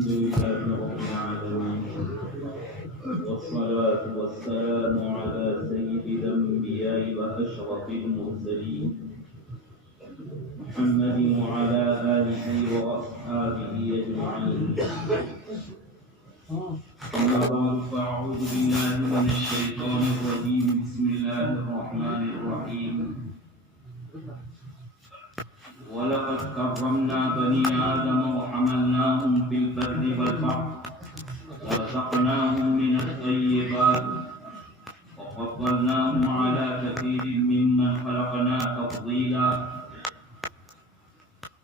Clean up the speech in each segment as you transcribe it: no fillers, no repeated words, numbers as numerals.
الحمد لله رب العالمين والصلاة والسلام على سيد الأنبياء وأشرف المرسلين محمد وعلى آله وأصحابه أجمعين. أما بعد فأعوذ بالله من الشيطان الرجيم. بسم الله الرحمن الرحيم. وَلَقَدْ كَرَّمْنَا بَنِي آدَمَ وَحَمَلْنَاهُمْ فِي الْبَرِّ وَالْبَحْرِ وَرَزَقْنَاهُم مِّنَ الطَّيِّبَاتِ وَفَضَّلْنَاهُمْ عَلَىٰ كَثِيرٍ مِّمَّنْ خَلَقْنَا تَفْضِيلًا.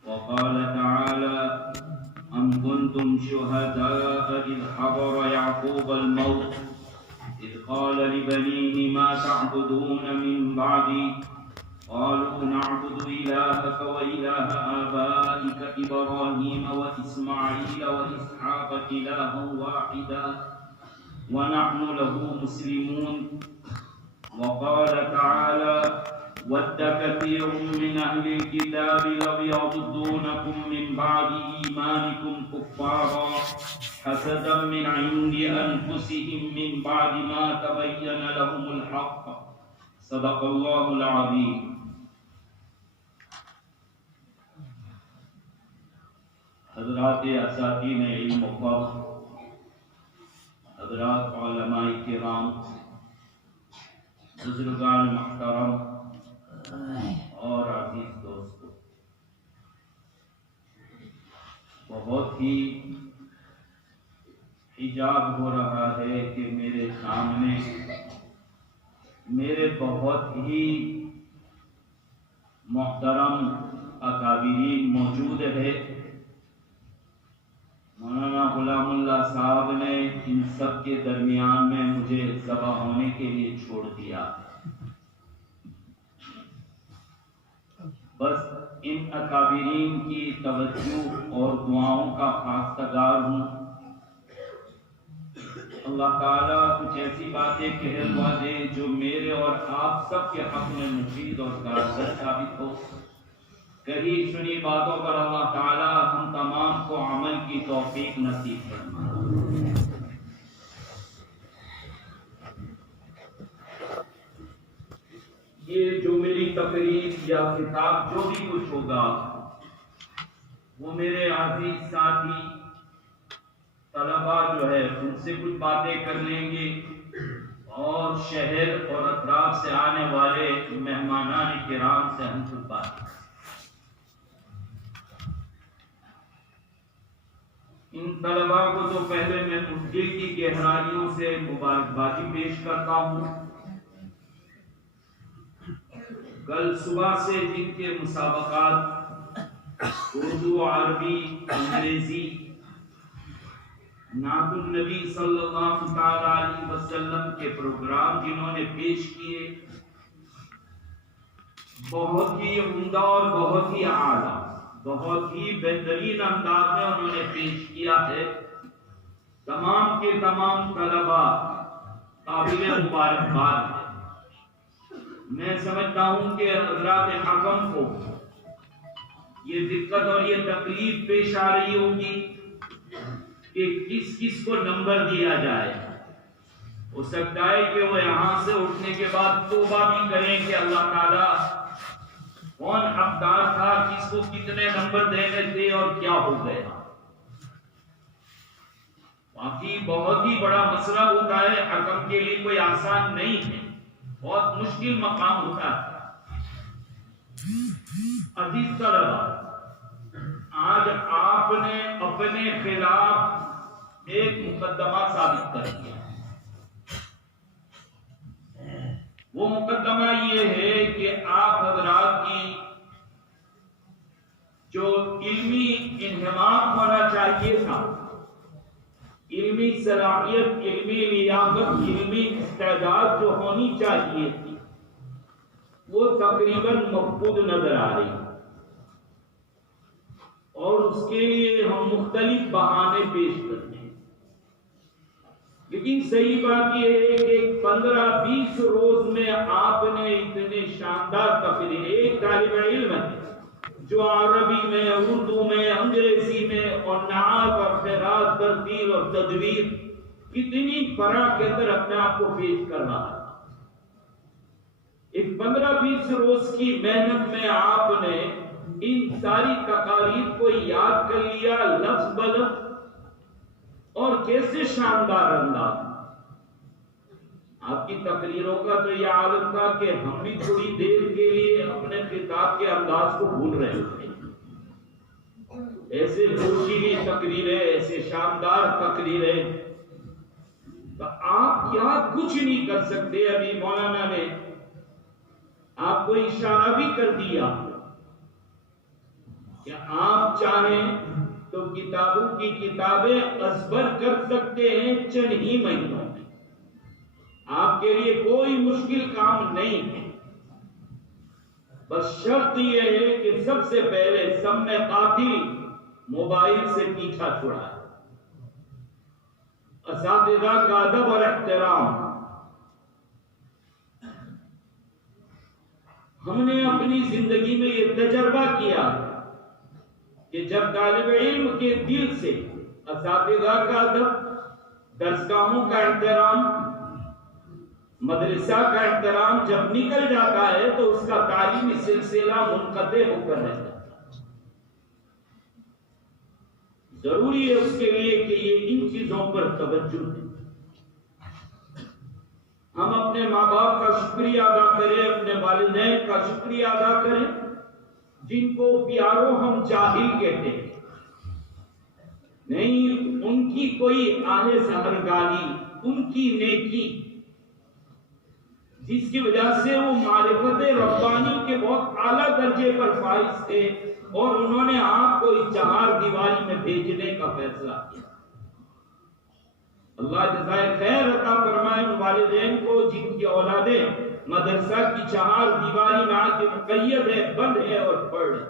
وقال تعالى: أم كنتم شهداء إذ حضر يعقوب الموت إذ قال لبنيه ما تعبدون من بعدي قالوا نعبد إلهك وإله آبائك إبراهيم وإسماعيل وإسحاق إلها واحدا ونحن له مسلمون. وقال تعالى: ود كثير من أهل الكتاب لو يردونكم من بعد إيمانكم كفارا حسدا من عند أنفسهم من بعد ما تبين لهم الحق. صدق الله العظيم. حضرات اساتذین علم و فضل، حضرات علماء کرام، بزرگان محترم اور عزیز دوستو، بہت ہی حجاب ہو رہا ہے کہ میرے سامنے میرے بہت ہی محترم اکابرین موجود ہے. مولانا غلام اللہ صاحب نے ان سب کے درمیان میں مجھے ذبح ہونے کے لیے چھوڑ دیا. بس ان اکابرین کی توجہ اور دعاؤں کا خواستگار ہوں. اللہ تعالیٰ کچھ ایسی باتیں کہلوا دے جو میرے اور آپ سب کے حق میں مفید اور کارگر ثابت ہو. کہی سنی باتوں پر اللہ تعالیٰ ہم تمام کو عمل کی توفیق نصیب فرمائے. یہ جو میری تقریر یا خطاب جو بھی کچھ ہوگا وہ میرے عزیز ساتھی طلباء جو ہے ان سے کچھ باتیں کر لیں گے اور شہر اور اطراف سے آنے والے مہمانان کرام سے ہم کچھ باتیں. ان طلباء کو تو پہلے میں دل کی گہرائیوں سے مبارکبادی پیش کرتا ہوں. کل صبح سے جن کے مسابقات اردو، عربی، انگریزی، نعت النبی صلی اللہ تعالی علیہ وسلم کے پروگرام جنہوں نے پیش کیے، بہت ہی عمدہ اور بہت ہی اعلیٰ، بہت ہی بہترین انداز میں انہوں نے پیش کیا ہے. تمام کے تمام طلباء قابل مبارکباد ہیں. میں سمجھتا ہوں کہ حضرات حکم کو یہ دقت اور یہ تکلیف پیش آ رہی ہوگی کہ کس کس کو نمبر دیا جائے. ہو سکتا ہے کہ وہ یہاں سے اٹھنے کے بعد توبہ بھی کریں کہ اللہ تعالیٰ کون حقدار تھا، کس کو کتنے نمبر دینے تھے اور کیا ہو گیا. باقی بہت ہی بڑا مسئلہ ہوتا ہے، حکم کے لیے کوئی آسان نہیں ہے، بہت مشکل مقام ہوتا ہے. عزیز طلباء، آج آپ نے اپنے خلاف ایک مقدمہ ثابت کر دیا. وہ مقدمہ یہ ہے کہ آپ حضرات کی جو علمی انہمام ہونا چاہیے تھا، علمی صلاحیت، علمی لیاقت، علمی استعداد جو ہونی چاہیے تھی، وہ تقریباً مفقود نظر آ رہی ہے. اور اس کے لیے ہم مختلف بہانے پیش کرتے ہیں. لیکن صحیح بات یہ ہے کہ 15-20 روز میں آپ نے اتنے شاندار تقریر، ایک طالب علم ہے جو عربی میں، اردو میں، انگریزی میں اور نعت اور خیرات ترتیل اور تدبیر کتنی فرح کے اندر اپنے آپ کو پیش کر رہا تھا۔ ایک 15-20 روز کی محنت میں آپ نے ان ساری تقاریر کو یاد کر لیا لفظ بلفظ، اور کیسے شاندار انداز۔ آپ کی تقریروں کا تو یہ عادت تھا کہ ہم بھی تھوڑی دیر کے لیے اپنے خطاب کے انداز کو بھول رہے تھے۔ ایسے جوشیلی تقریریں، ایسے شاندار تقریریں، تو آپ کیا کچھ نہیں کر سکتے۔ ابھی مولانا نے آپ کو اشارہ بھی کر دیا کہ آپ چاہیں تو کتابوں کی کتابیں ازبر کر سکتے ہیں چند ہی مہینوں میں۔ آپ کے لیے کوئی مشکل کام نہیں ہے، بس شرط یہ ہے کہ سب سے پہلے سب میں قاتل موبائل سے پیچھا چھڑائے، اساتذہ کا ادب اور احترام۔ ہم نے اپنی زندگی میں یہ تجربہ کیا کہ جب طالب علم کے دل سے اساتذہ کا ادب، درسگاہوں کا احترام، مدرسہ کا احترام جب نکل جاتا ہے تو اس کا تعلیمی سلسلہ منقطع ہو کر رہ جاتا ہے۔ ضروری ہے اس کے لیے کہ یہ ان چیزوں پر توجہ دیں۔ ہم اپنے ماں باپ کا شکریہ ادا کریں، اپنے والدین کا شکریہ ادا کریں، جن کو پیاروں ہم جاہل کہتے ہیں۔ نہیں، ان کی کوئی آہ سحرگاہی، ان کی نیکی جس کی وجہ سے وہ معرفت ربانی کے بہت اعلیٰ درجے پر فائز تھے، اور انہوں نے آپ کو اس چہار دیواری میں بھیجنے کا فیصلہ کیا۔ اللہ جزائے خیر عطا فرمائے ان والدین کو جن کی اولادیں مدرسہ کی چہار دیواری میں آ کے مقید ہے، بند ہے اور پڑھ ہے۔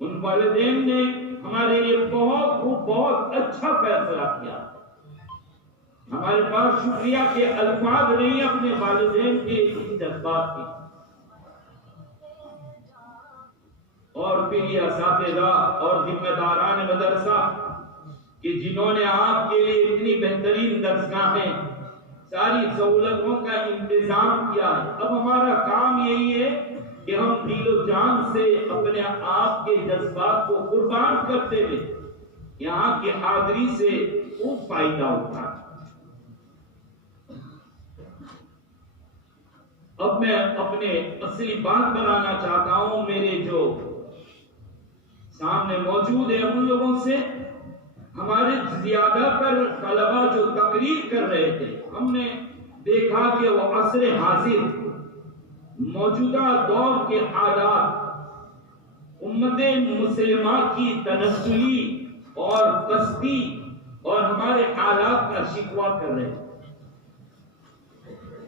ان والدین نے ہمارے لیے بہت اچھا فیصلہ کیا۔ ہمارے پاس شکریہ کے الفاظ نہیں اپنے والدین کے جذبات کی۔ اور پھر یہ اساتذہ اور ذمہ داران مدرسہ کہ جنہوں نے آپ کے لیے اتنی بہترین درسگاہیں، ساری سہولتوں کا انتظام کیا ہے۔ اب ہمارا کام یہی ہے کہ ہم دل و جان سے اپنے آپ کے جذبات کو قربان کرتے ہوئے یہاں کی حاضری سے خوب فائدہ اٹھائیں۔ اب میں اپنے اصلی بات بنانا چاہتا ہوں۔ میرے جو سامنے موجود ہیں ان لوگوں سے، ہمارے زیادہ تر طلباء جو تقریر کر رہے تھے، ہم نے دیکھا کہ وہ عصر حاضر، موجودہ دور کے حالات، امت مسلمہ کی تنزلی اور کستی اور ہمارے حالات کا شکوہ کر رہے تھے۔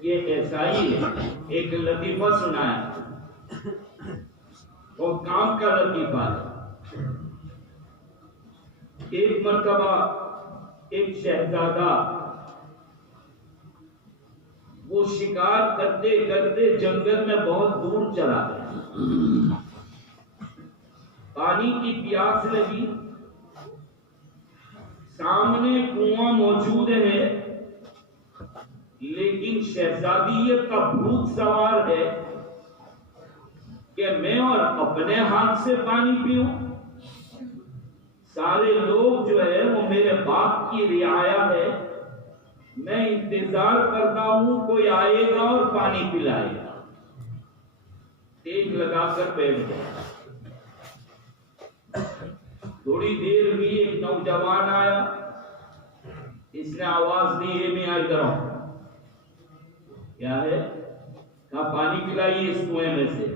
یہ ایسا ہی ہے، ایک لطیفہ سنایا، وہ کام کا لطیفہ ہے۔ ایک مرتبہ ایک شہزادہ وہ شکار کرتے کرتے جنگل میں بہت دور چلا گیا، پانی کی پیاس لگی، سامنے کنواں موجود ہے، لیکن شہزادیت کا بھوت سوار ہے کہ میں اور اپنے ہاتھ سے پانی پیوں، سارے لوگ جو ہے وہ میرے باپ کی رعایا ہے، میں انتظار کرتا ہوں کوئی آئے گا اور پانی پلائے گا۔ ٹیک لگا کر بیٹھ گیا۔ تھوڑی دیر ہوئی، ایک نوجوان آیا، اس نے آواز دی، ہے میں ادھر آؤں۔ کیا ہے؟ کہا پانی پلائیے اس کنویں میں سے۔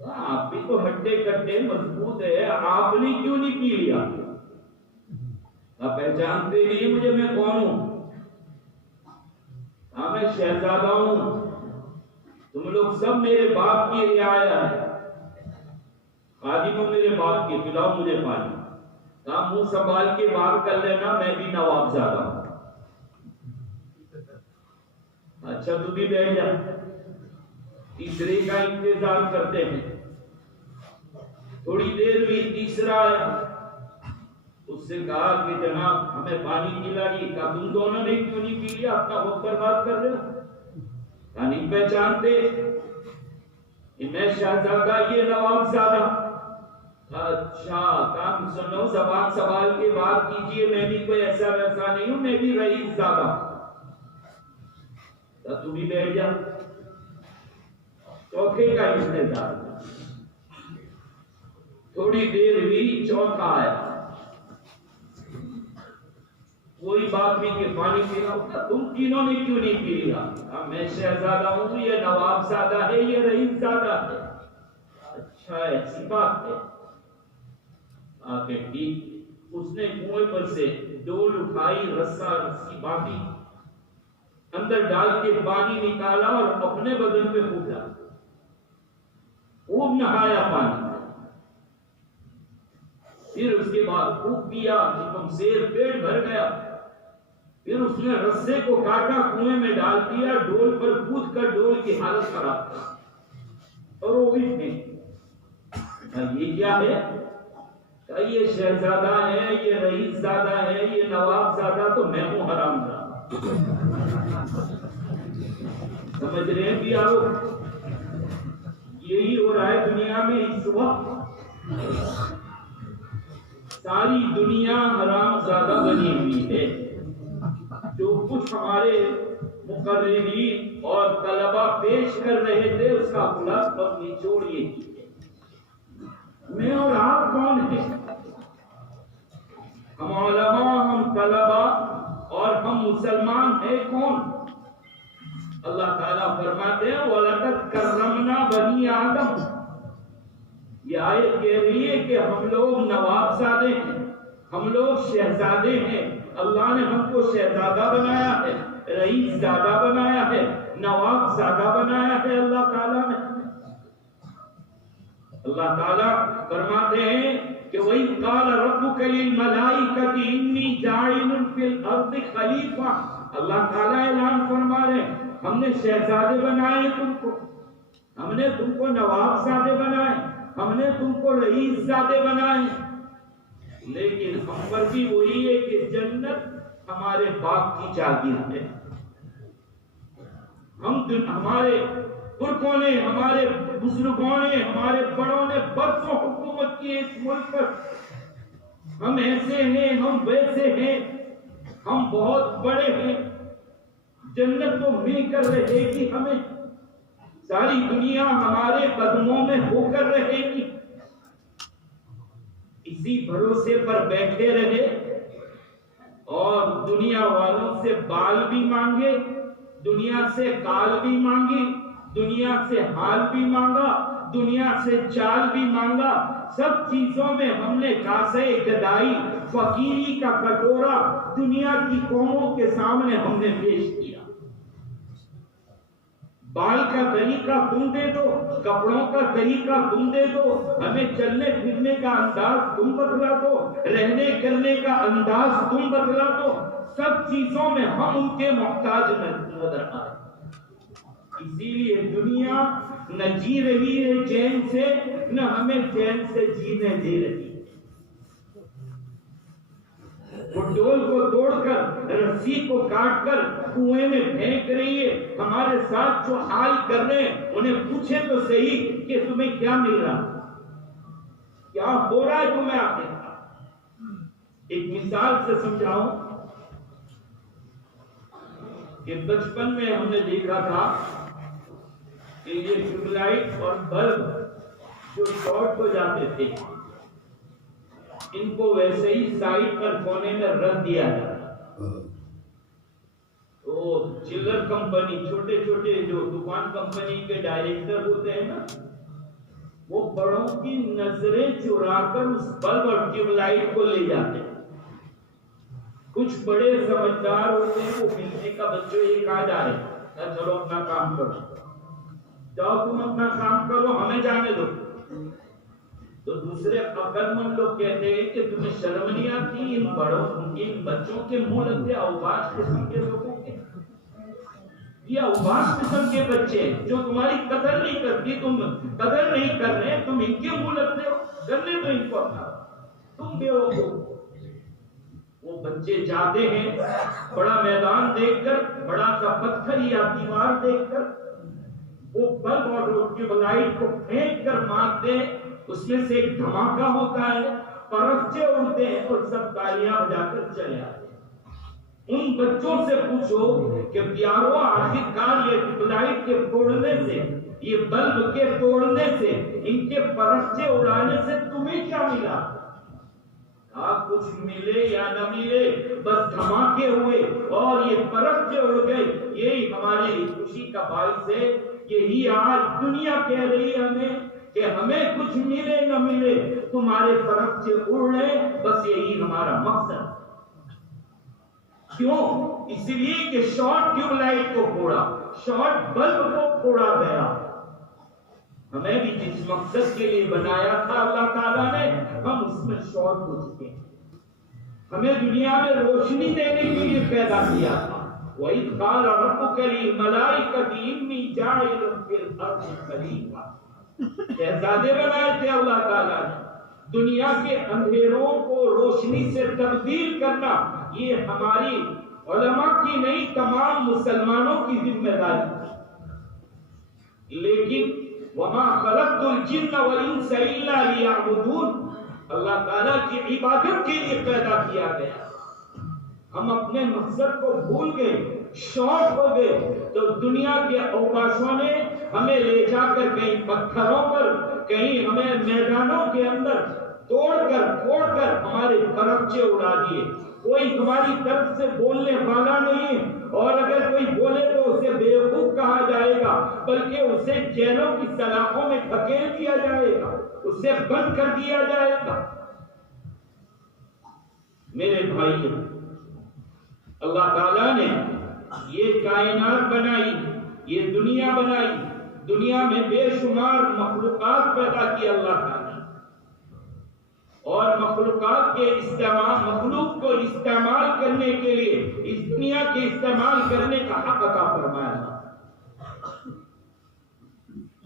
آپ بھی تو ہڈے کٹے مضبوط ہے، آپ نے کیوں نہیں پی لیا؟ آپ پہچانتے نہیں مجھے، میں کون ہوں؟ ہاں میں شہزادہ ہوں، تم لوگ سب میرے باپ کی رعایا ہے، خادم ہو میرے باپ کے، پلاؤ مجھے پانی۔ کہا منہ سنبھال کے بات کر لینا، میں بھی نواب زادہ ہوں۔ اچھا تو بھی بیٹھ جا، تیسرے کا انتظار کرتے ہیں۔ تھوڑی دیر ہوئی، تیسرا آیا، سے کہا کہ جناب ہمیں پانی پلائیے. کہا تم دونوں نے کیوں نہیں پی لیا, اپنا وقت برباد کر رہے ہو؟ کہا نہیں پہچانتے کہ میں شہزادہ یہ نواب زادہ. اچھا کام سنو, زبان سوال کے بات کیجئے, میں بھی کوئی ایسا ویسا نہیں ہوں, میں بھی رئیس زادہ. تو بھی بیٹھ جا, چوکے کا انتظار. تھوڑی دیر ہوئی, چوکا آیا, کوئی بات نہیں کہ پانی پینا ہوتا, تم تینوں نے کیوں نہیں پی لیا؟ میں شہزادہ ہوں, یہ نواب زادہ ہے, یہ رئیس زادہ ہے. اچھا ایسی بات ہے. آگے ٹھیک. اس نے کنویں پر سے ڈول اٹھائی, رسی باندھی, اندر ڈال کے پانی نکالا اور اپنے بدن پہ پھوٹا. خوب نہایا پانی, پھر اس کے بعد خوب پیا, شیر پیٹ بھر گیا. پھر اس نے رسے کو کاٹا, کنویں میں ڈال دیا, ڈول پر کود کر ڈول کی حالت خراب کر اور وہ بھی تھے. یہ کیا ہے؟ یہ شہزادہ ہے, یہ رئیس زادہ ہے, یہ نواب زادہ, تو میں ہوں حرام زادہ. سمجھ رہے ہیں بھی آؤ, یہی ہو رہا ہے دنیا میں اس وقت. ساری دنیا حرام زادہ بنی ہوئی ہے. جو کچھ ہمارے مقررین اور طلبہ پیش کر رہے تھے اس کا خلاصہ اور نچوڑ یہ ہے. میں اور آپ کون ہیں؟ ہم علماء, ہم طلبہ اور ہم مسلمان ہیں کون؟ اللہ تعالیٰ فرماتے ہیں وَلَقَدْ كَرَّمْنَا بَنِي آدم. یہ آیت کہہ رہی ہے کہ ہم لوگ نواب زادے ہیں, ہم لوگ شہزادے ہیں. اللہ نے ہم کو شہزادہ بنایا ہے, رئیس زادہ بنایا ہے, نواب زادہ بنایا ہے اللہ تعالیٰ نے. اللہ تعالیٰ فرماتے ہیں کہ وَإِذْ قَالَ رَبُّكَ لِلْمَلَائِكَةِ إِنِّي جَاعِلٌ فِي الْأَرْضِ خَلِيفَةً. اللہ تعالیٰ اعلان فرما رہے ہیں ہم نے شہزادے بنائے تم کو, ہم نے تم کو نواب زادے بنائے, ہم نے تم کو رئیس زادے بنائے. لیکن ہم پر بھی وہی ہے کہ جنت ہمارے باپ کی جاگیر ہے. ہمارے پرکھوں نے, ہمارے بزرگوں نے, ہمارے بڑوں نے برسوں حکومت کی اس ملک پر. ہم ایسے ہیں, ہم ویسے ہیں, ہم بہت بڑے ہیں. جنت تو مل کر رہے گی ہمیں, ساری دنیا ہمارے قدموں میں ہو کر رہے گی. اسی بھروسے پر بیٹھے رہے اور دنیا والوں سے بال بھی مانگے, دنیا سے کال بھی مانگی, دنیا سے حال بھی مانگا, دنیا سے چال بھی مانگا. سب چیزوں میں ہم نے کاسے گدائی, فقیری کا کٹورا دنیا کی قوموں کے سامنے ہم نے پیش کیا. بال کا طریقہ تم دے دو, کپڑوں کا طریقہ تم دے دو, ہمیں چلنے پھرنے کا انداز تم بتلا دو, رہنے کرنے کا انداز تم بتلا دو. سب چیزوں میں ہم ان کے محتاج نظر آئے. اسی لیے دنیا نہ جی رہی ہے چین سے, نہ ہمیں چین سے جینے دے رہی. وہ ڈول کو توڑ کر, رسی کو کاٹ کر کنویں میں پھینک رہی ہے. ہمارے ساتھ جو حال کر رہے ہیں انہیں پوچھے تو صحیح کہ تمہیں کیا مل رہا, کیا ہو رہا ہے تمہیں. آپ نے ایک مثال سے سمجھاؤں کہ بچپن میں ہم نے دیکھا تھا کہ یہ ٹیوب لائٹ اور بلب جو شارٹ ہو جاتے تھے ان کو ویسے ہی سائڈ پر کونے میں رکھ دیا جاتا. تو چلر کمپنی, چھوٹے چھوٹے جو دکان کمپنی کے ڈائریکٹر ہوتے ہیں نا, وہ بڑوں کی نظریں چرا کر اس بلب اور ٹیوب لائٹ کو لے جاتے ہیں. کچھ بڑے سمجھدار ہوتے ہیں, وہ ملنے کا بچوں یہ کہا جا رہے ہیں چلو اپنا کام کرو, جاؤ تم اپنا کام کرو, ہمیں جانے دو. تو دوسرے عقل مند لوگ کہتے ہیں کہ تمہیں شرم نہیں آتی ان بڑوں, ان بچوں کے منہ لگتے اوباش قسم کے لوگوں کے. یہ اوباش قسم کے بچے جو تمہاری قدر نہیں کرتی, تم قدر نہیں کر رہے, تم ان کے منہ لگتے ہو. کرنے تو ان کو اپنا, تم بے وقوف. بچے جاتے ہیں بڑا میدان دیکھ کر، بڑا سا پتھر یا دیوار دیکھ کر وہ بلب اور ٹیوب لائٹ کو پھینک کر مارتے ہیں، اس میں سے ایک دھماکہ ہوتا ہے، پرچے اڑتے ہیں اور سب تالیاں بجا کر چلے آتے ہیں۔ ان بچوں سے پوچھو کہ پیارو آخر کار یہ ٹیوب لائٹ کے توڑنے سے، یہ بلب کے توڑنے سے، ان کے پرچے اڑانے سے تمہیں کیا ملا؟ کچھ ملے یا نہ ملے، بس دھماکے ہوئے اور یہ پرچے اڑ گئے، یہی ہماری خوشی کا باعث ہے۔ یہی آج دنیا کہہ رہی ہے ہمیں کہ ہمیں کچھ ملے نہ ملے، تمہارے پرچے اڑ رہے، بس یہی ہمارا مقصد۔ کیوں؟ اس لیے کہ شارٹ ٹیوب لائٹ کو پھوڑا، شارٹ بلب کو پھوڑا گیا۔ ہمیں بھی جس مقصد کے لیے بنایا تھا اللہ تعالیٰ نے، ہم اس میں شارٹ ہو چکے ہیں۔ ہمیں دنیا میں روشنی دینے کے لیے پیدا کیا تھا۔ وَإِذْ قَالَ رَبُّكَ لِلْمَلَائِكَةِ إِنِّي جَاعِلٌ فِي الْأَرْضِ خَلِيفَةً۔ شہزادے بنائے تھے اللہ تعالیٰ نے۔ دنیا کے اندھیروں کو روشنی سے تبدیل کرنا یہ ہماری علماء کی نہیں، تمام مسلمانوں کی ذمہ داری ہے۔ لیکن وَمَا خَلَقْتُ الْجِنَّ وَالْإِنسَ إِلَّا لِيَعْبُدُونِ، اللہ تعالیٰ کی عبادت کے لیے پیدا کیا گیا۔ ہم اپنے مقصد کو بھول گئے، شارٹ ہو گئے، تو دنیا کے اوباشوں نے ہمیں لے جا کر کہیں پتھروں پر، کہیں ہمیں میدانوں کے اندر توڑ کر ہمارے پرچے اڑا دیے۔ کوئی ہماری طرف سے بولنے والا نہیں، اور اگر کوئی بولے تو اسے بیوقوف کہا جائے گا، بلکہ اسے جیلوں کی سلاخوں میں دھکیل دیا جائے گا، اسے بند کر دیا جائے گا۔ میرے بھائی، اللہ تعالیٰ نے یہ کائنات بنائی، یہ دنیا بنائی، دنیا میں بے شمار مخلوقات پیدا کی اللہ تعالیٰ، اور مخلوق کو استعمال کرنے کے لیے اس دنیا کے استعمال کرنے کا حق عطا فرمایا۔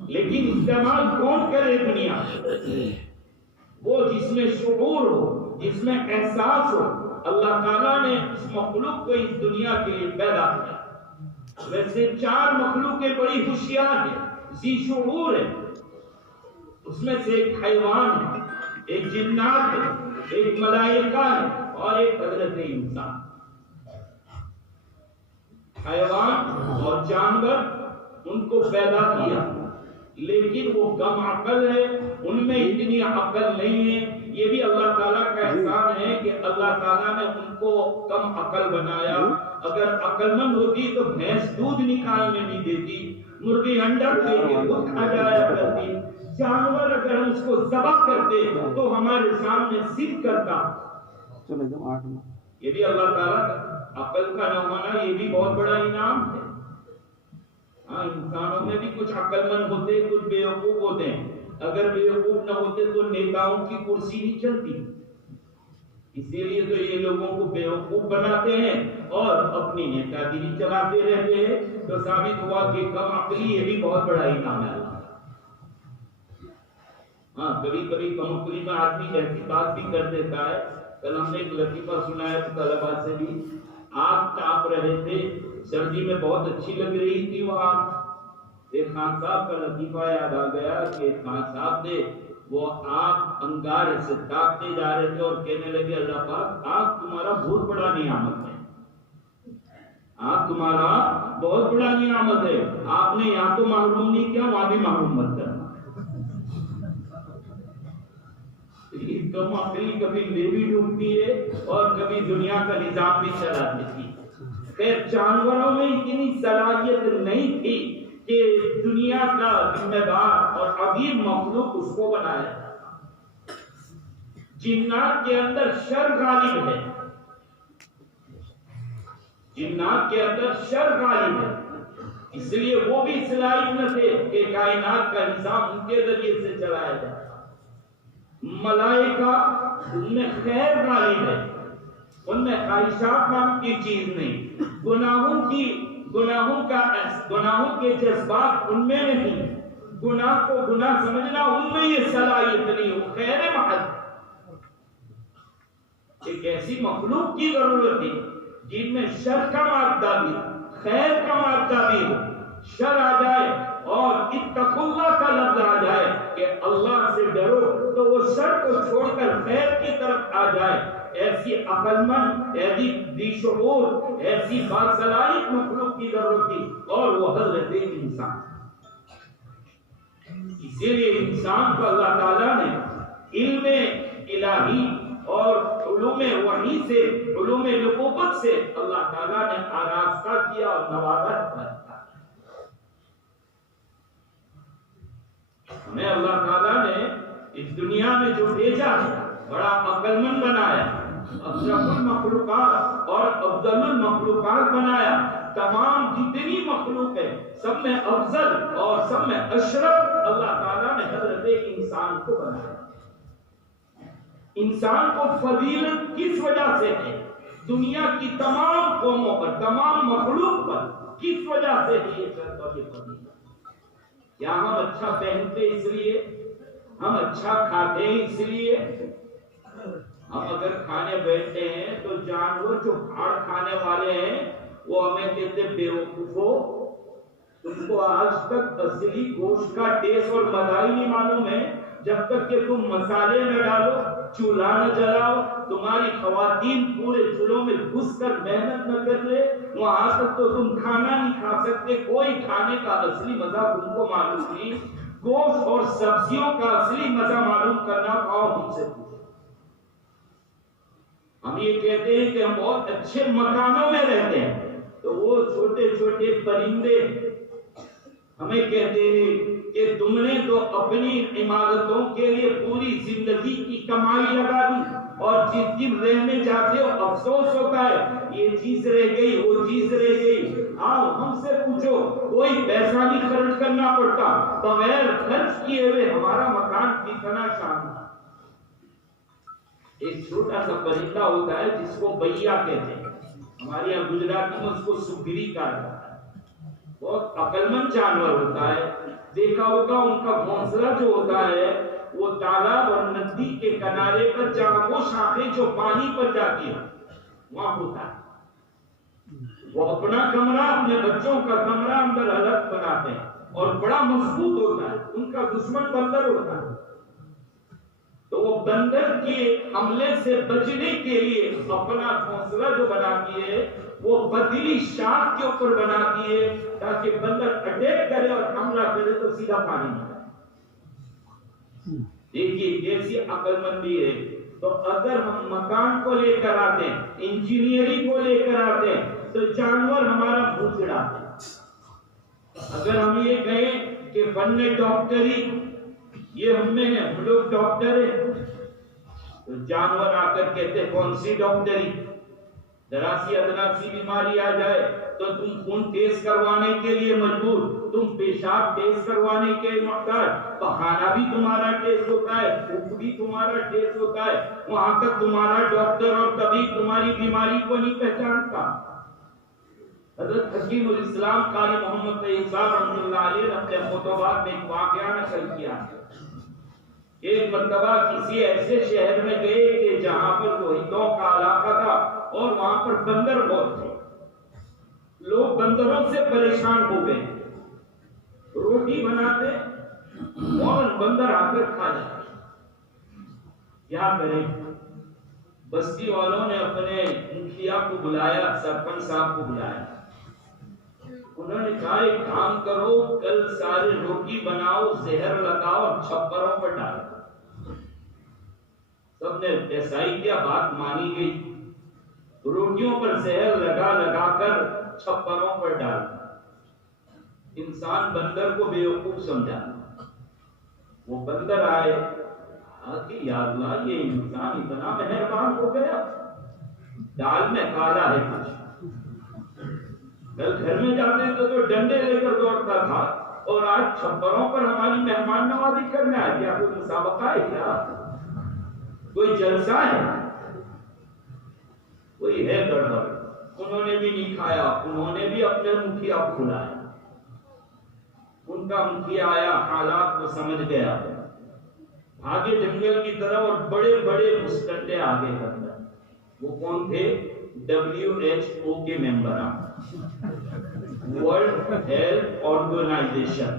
لیکن استعمال کون کرے دنیا؟ وہ جس میں شعور ہو، جس میں احساس ہو۔ اللہ تعالیٰ نے اس مخلوق کو اس دنیا کے لیے پیدا کیا۔ ویسے 4 مخلوقیں بڑی ہوشیار ہیں، ذی شعور ہے۔ اس میں سے ایک حیوان ہے، ایک جنات ہے، ایک ملائکہ ہے، اور ایک حضرت انسان۔ حیوان اور جانور ان کو پیدا کیا، لیکن وہ کم عقل ہے، ان میں اتنی عقل نہیں ہے۔ یہ بھی اللہ تعالیٰ کا احسان ہے کہ اللہ تعالیٰ نے ان کو کم عقل بنایا۔ اگر عقل مند ہوتی تو بھینس دودھ نکالنے نہیں دیتی، مرغی انڈا دے کے خود کھا جایا کرتی، جانور اگر ہم اس کو ذبح کرتے تو ہمارے سامنے سر کرتا۔ یہ بھی اللہ تعالیٰ کا عقل کا نہ ہونا، یہ بھی بہت بڑا انعام ہے۔ ہاں، انسانوں میں بھی کچھ عقل مند ہوتے، کچھ بیوقوف ہوتے ہیں۔ اگر بیوقوف نہ ہوتے تو نیتاؤں کی کرسی نہیں چلتی۔ اسی لیے تو یہ لوگوں کو بیوقوف بناتے ہیں اور اپنی نیتا گیری چلاتے رہتے ہیں۔ تو ثابت ہوا کہ کم عقلی یہ بھی بہت بڑا انعام ہے اللہ۔ ہاں، کبھی کبھی کم عقلی میں آدمی ایسی بات بھی کر دیتا ہے۔ کل ہم نے ایک لطیفہ سنایا طلباء سے بھی، آگ تاپ رہے تھے، سردی میں بہت اچھی لگ رہی تھی وہ آگ۔ ایک خان صاحب کا لطیفہ یاد آ گیا کہ خان صاحب نے وہ آگ انگار سے تاپتے جا رہے تھے اور کہنے لگے اللہ پاک آگ تمہارا بہت بڑا نعمت ہے، آگ تمہارا بہت بڑا نعمت ہے، آپ نے یہاں تو محروم نہیں کیا، وہاں بھی محروم مت کرنا۔ کم عقلی کبھی لے بھی ڈوبتی ہے اور کبھی دنیا کا نظام بھی چلا دیتی ہے۔ خیر، جانوروں میں اتنی صلاحیت نہیں تھی کہ دنیا کا ذمہ دار اور عظیم مخلوق اس کو بنایا جاتا۔ جنات کے اندر شر غالب ہے، جنات کے اندر شر غالب ہے، اس لیے وہ بھی صلاحیت نہ تھے کہ کائنات کا نظام ان کے ذریعے سے چلایا جاتا۔ ملائکہ ان میں خیر غالب ہے، ان میں خواہشات نام کی چیز نہیں، گناہوں کے جذبات ان میں نہیں، گناہ کو گناہ سمجھنا ان میں یہ صلاحیت نہیں، وہ خیر محض۔ ایک ایسی مخلوق کی ضرورت تھی جن میں شر کا مادہ بھی خیر کا مادہ بھی ہو. شر آ جائے اور اتقوا اللہ کا لفظ آ جائے کہ اللہ سے ڈرو تو وہ شر کو چھوڑ کر خیر کی طرف آ جائے. ایسی عقل مند، ایسی ذی شعور، ایسی باصلاحیت مخلوق کی ضرورت تھی اور وہ حضرت انسان. اسی لیے انسان کو اللہ تعالیٰ نے علم الہی اور علوم وحی سے، علوم نبوت سے اللہ تعالیٰ نے آراستہ کیا اور نوازا کیا. ہمیں اللہ تعالیٰ نے اس دنیا میں جو بھیجا ہے بڑا عقل مند بنایا، اشرف المخلوقات اور افضل المخلوقات بنایا. تمام جتنی مخلوق ہے سب میں افضل اور سب میں اشرف اللہ تعالیٰ نے حضرت انسان کو بنایا. انسان کو فضیلت کس وجہ سے ہے؟ دنیا کی تمام قوموں پر، تمام مخلوق پر کس وجہ سے ہے یہ شرف اور یہ فضیلت؟ کیا ہم اچھا پہنتے اس لیے؟ ہم اچھا کھاتے ہیں اس لیے؟ ہم اگر کھانے بیٹھتے ہیں تو جانور جو بھاڑ کھانے والے ہیں وہ ہمیں کہتے بیوقوفو، تم کو آج تک اصلی گوشت کا ٹیسٹ اور مزہ ہی نہیں معلوم ہے جب تک کہ تم مسالے نہ ڈالو، چولہا نہ جلاؤ، تمہاری خواتین پورے چولہوں میں گھس کر محنت نہ کر لے، وہاں تک تو تم کھانا نہیں کھا سکتے. کوئی کھانے کا اصلی مزہ تم کو معلوم نہیں. گوشت اور سبزیوں کا اصلی مزہ معلوم کرنا پاؤ ہم سے پوچھو. ہم یہ کہتے ہیں کہ ہم بہت اچھے مکانوں میں رہتے ہیں تو وہ چھوٹے چھوٹے پرندے ہمیں کہتے ہیں کہ تم نے تو اپنی عمارتوں کے لیے پوری زندگی کی کمائی لگا دی اور جس دن رہنے جاتے ہو افسوس ہوتا ہے یہ چیز رہ گئی، وہ چیز رہ گئی. آؤ ہم سے پوچھو، کوئی پیسہ نہیں خرچ کرنا پڑتا، بغیر خرچ کیے ہوئے ہمارا مکان کتنا شاندار. ایک چھوٹا سا پرندہ ہوتا ہے جس کو بیا کہتے ہیں، ہمارے یہاں گجراتی میں اس کو سگری کہا جاتا ہے. بہت عقل مند جانور ہوتا ہے. دیکھا ہوگا ان کا گھونسلہ جو ہوتا ہے وہ تالاب اور ندی کے کنارے پر جہاں وہ شاخیں جو پانی پر جاتی ہیں وہاں ہوتا ہے. وہ اپنا کمرہ، اپنے بچوں کا کمرہ اندر الگ بناتے ہیں اور بڑا مضبوط ہوتا ہے. ان کا دشمن بندر ہوتا ہے تو وہ بندر کے حملے سے بچنے کے لیے اپنا گھونسلہ جو بناتی ہے وہ پتلی شاخ کے اوپر بناتی ہے تاکہ بندر اٹیک کرے اور حملہ کرے تو سیدھا پانی میں جائے. دیکھیے کیسی عقل مندی ہے. تو اگر ہم مکان کو لے کر آتے ہیں، انجینئرنگ کو لے کر آتے ہیں تو جانور ہمارا منہ چڑھاتے ہیں. اگر ہم یہ کہیں کہ فن ڈاکٹری یہ ہم میں ہے، ہم لوگ ڈاکٹر ہیں، تو جانور آ کر کہتے کون سی ڈاکٹری؟ ذرا سی ادنا سی بیماری آ جائے تو تم خون ٹیسٹ کروانے کے لیے مجبور، تم پیشاب ٹیسٹ کروانے کے محتاج، پخانہ بھی تمہارا ٹیسٹ ہوتا ہے، بھوک بھی تمہارا ٹیسٹ ہوتا ہے. وہاں تک تمہارا ڈاکٹر اور طبیب تمہاری بیماری کو نہیں پہچانتا. حضرت حکیم الاسلام قاری محمد طیب صاحب رحمۃ اللہ علیہ نے اپنے خطبات میں ایک واقعہ نقل کیا. ایک مرتبہ کسی ایسے شہر میں گئے کہ جہاں پر روہتوں کا علاقہ تھا اور وہاں پر بندر بہت تھے. لوگ بندروں سے پریشان ہو گئے. روٹی بناتے اور بندر آ کر کھا جاتے. کیا کریں؟ بستی والوں نے اپنے مکھیا کو بلایا، سرپنچ صاحب کو بلایا. انہوں نے کہا ایک کام کرو، کل سارے روٹی بناؤ، زہر لگاؤ اور چھپروں پر ڈالو. سب نے ایسا ہی کیا، بات مانی گئی. روٹیوں پر زہر لگا لگا کر چھپروں پر ڈال. انسان بندر کو بیوقوف سمجھا. وہ بندر آئے کہ یا اللہ یہ انسان اتنا مہربان ہو گیا، دال میں کالا ہے کچھ. کل گھر میں جاتے تھے تو ڈنڈے لے کر دوڑتا تھا اور آج چھپروں پر ہماری مہمان نوازی کرنے آ گیا. کوئی مسابقہ ہے کیا؟ کوئی جلسہ ہے؟ کوئی ہے گڑبڑ. انہوں نے بھی نہیں کھایا، انہوں نے بھی اپنے مکھیا کو بلایا. ان کا مکھیا آیا، حالات کو سمجھ گیا، آگے جنگل کی طرف اور بڑے بڑے مسٹنڈے آگے کرنا. وہ کون تھے؟ WHO کے ممبران، ورلڈ ہیلتھ آرگنائزیشن.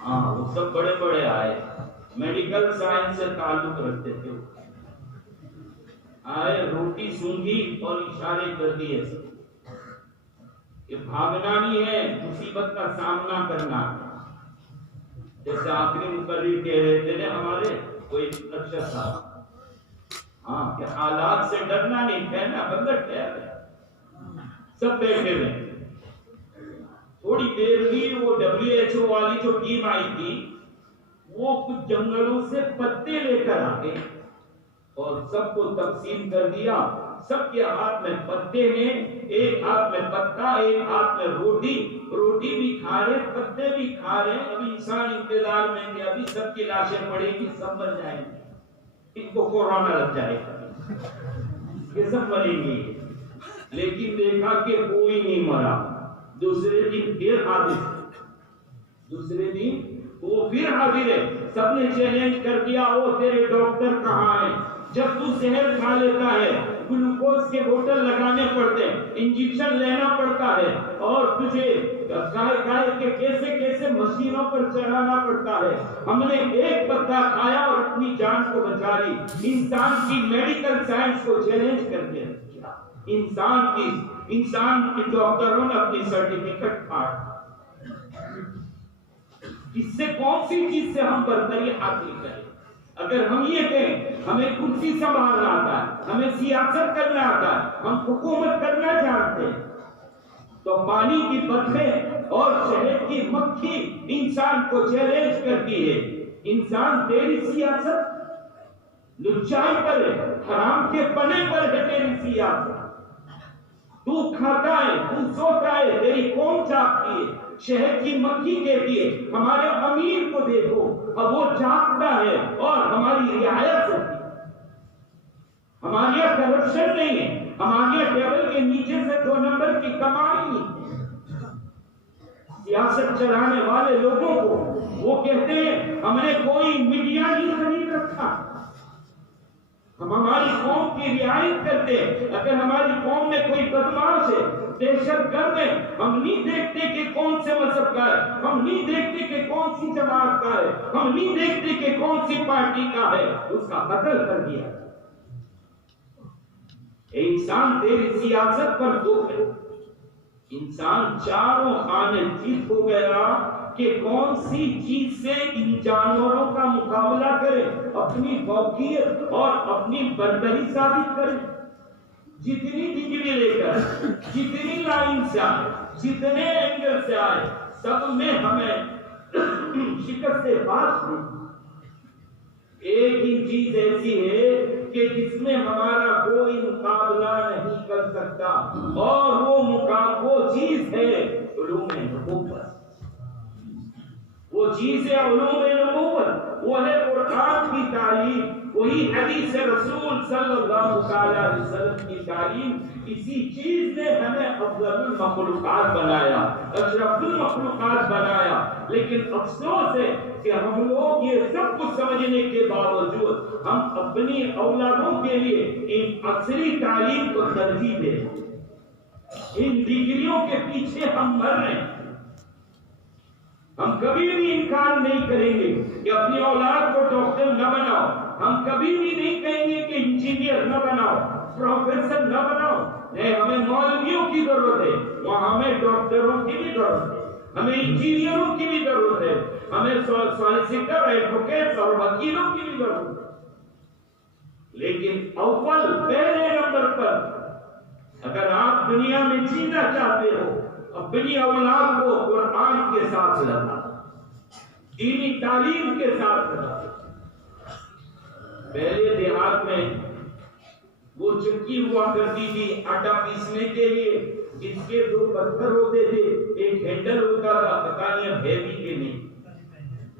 ہاں وہ سب بڑے بڑے آئے، میڈیکل سائنس سے تعلق رکھتے تھے. آئے، روٹی سونگھی اور اشارے کر دیے کہ بھاگنا نہیں ہے، مصیبت کا سامنا کرنا. جیسے آخری مقرر کہہ رہے تھے نا ہمارے کوئی لکشر صاحب، ہاں کہ حالات سے ڈرنا نہیں، کہنا بندہ ٹھہر ہے. سب بیٹھے ہوئے. تھوڑی دیر ہوئی، وہ WHO والی جو ٹیم آئی تھی وہ کچھ جنگلوں سے پتے لے کر آ گئے اور سب کو تقسیم کر دیا. سب کے ہاتھ میں پتے ہیں، ایک ہاتھ میں پتا، ایک ہاتھ میں روٹی. روٹی بھی کھا رہے، پتے بھی کھا رہے. ابھی انسان انتظار میں کہ ابھی سب کی لاشیں پڑے گی، سب مر جائیں گے، ان کو کورونا لگ جائے گا، یہ سب مریں گے. لیکن دیکھا کہ کوئی نہیں مرا. دوسرے دن پھر حاضر، دوسرے دن وہ پھر حاضر ہے. سب نے چیلنج کر دیا، وہ تیرے ڈاکٹر کہاں ہیں؟ جب تو زہر کھا لیتا ہے، گلوکوز کے بوتل لگانے پڑتے ہیں، انجیکشن لینا پڑتا ہے، اور تجھے گائے کے کیسے کیسے مشینوں پر چڑھانا پڑتا ہے. ہم نے ایک پتا کھایا اور اپنی جان کو بچا لی. انسان کی میڈیکل سائنس کو چیلنج کر کے کیا. انسان کی ڈاکٹروں نے اپنی سرٹیفکیٹ کاٹ. اس سے کون سی چیز سے ہم برتری حاصل کریں؟ اگر ہم یہ کہیں ہمیں کرسی سنبھالنا آتا ہے، ہمیں سیاست کرنا آتا ہے، ہم حکومت کرنا چاہتے ہیں، تو پانی کی بتیں اور شہد کی مکھی انسان کو چیلنج کرتی ہے. انسان تیری سیاست لچائی پر ہے، حرام کے پنے پر ہے تیری سیاست. تو کھاتا ہے، تو سوتا ہے، تیری قوم جاگتی ہے. شہد کی مکھی کہتی ہے ہمارے امیر کو دیکھو، اب وہ جاگتا ہے اور ہماری رعایت ہوتی ہے. ہمارے یہاں کرپشن نہیں ہے، ہمارے یہاں ٹیبل کے نیچے سے 2 نمبر کی کمائی نہیں. سیاست چلانے والے لوگوں کو وہ کہتے ہیں ہم نے کوئی میڈیا نہیں خرید رکھا، ہم ہماری قوم کی رعایت کرتے ہیں. اگر ہماری قوم میں کوئی بدماش ہے، دہشت گرد ہے، ہم نہیں دیکھتے کہ کون سے مذہب کا ہے، ہم نہیں دیکھتے کہ کون سی جماعت کا ہے، ہم نہیں دیکھتے کہ کون سی پارٹی کا ہے، اس کا قتل کر دیا. انسان تیری سیاست پر دکھ ہے. انسان چاروں خانے چیت ہو گیا کہ کون سی چیز سے ان جانوروں کا مقابلہ کرے، اپنی فوقیت اور اپنی برتری ثابت کرے. جتنی ڈگری لے کر، جتنی لائن سے آئے، جتنے اینگل سے آئے، سب میں ہمیں شکست باز ہوئی. ایک ہی چیز ایسی ہے کہ جس میں ہمارا کوئی مقابلہ نہیں کر سکتا، اور وہ چیز ہے علوم نبوت. وہ چیز ہے علوم نبوت، وہ ہے قرآن کی تعلیم، وہی حدیث رسول صلی اللہ علیہ وسلم کی تعلیم. اسی چیز نے ہمیں افضل المخلوقات بنایا، اشرف المخلوقات بنایا. لیکن افسوس ہے کہ ہم لوگ یہ سب کچھ سمجھنے کے باوجود ہم اپنی اولادوں کے لیے ان عصری تعلیم کو ترجیح دیں. ان ڈگریوں کے پیچھے ہم مر رہے ہیں. ہم کبھی بھی انکار نہیں کریں گے کہ اپنی اولاد کو ڈاکٹر نہ بناؤ. ہم کبھی بھی نہیں کہیں گے کہ انجینئر نہ بناؤ، پروفیسر نہ بناؤ. نہیں، ہمیں مولویوں کی ضرورت ہے، وہاں ہمیں ڈاکٹروں کی بھی ضرورت ہے، ہمیں انجینئروں کی بھی ضرورت ہے، ہمیں سولیسیٹر، ایڈوکیٹ اور وکیلوں کی بھی ضرورت ہے. لیکن اول پہلے نمبر پر اگر آپ دنیا میں جینا چاہتے ہو، اپنی اولاد کو قرآن کے ساتھ لگا، دینی تعلیم کے ساتھ لگا. پہلے دیہات میں وہ چکی ہوا کرتی تھی آٹا پیسنے کے لیے، اس کے 2 پتھر ہوتے تھے، ایک ہینڈل ہوتا تھا. پتا نہیں اب ہے بھی کہ نہیں،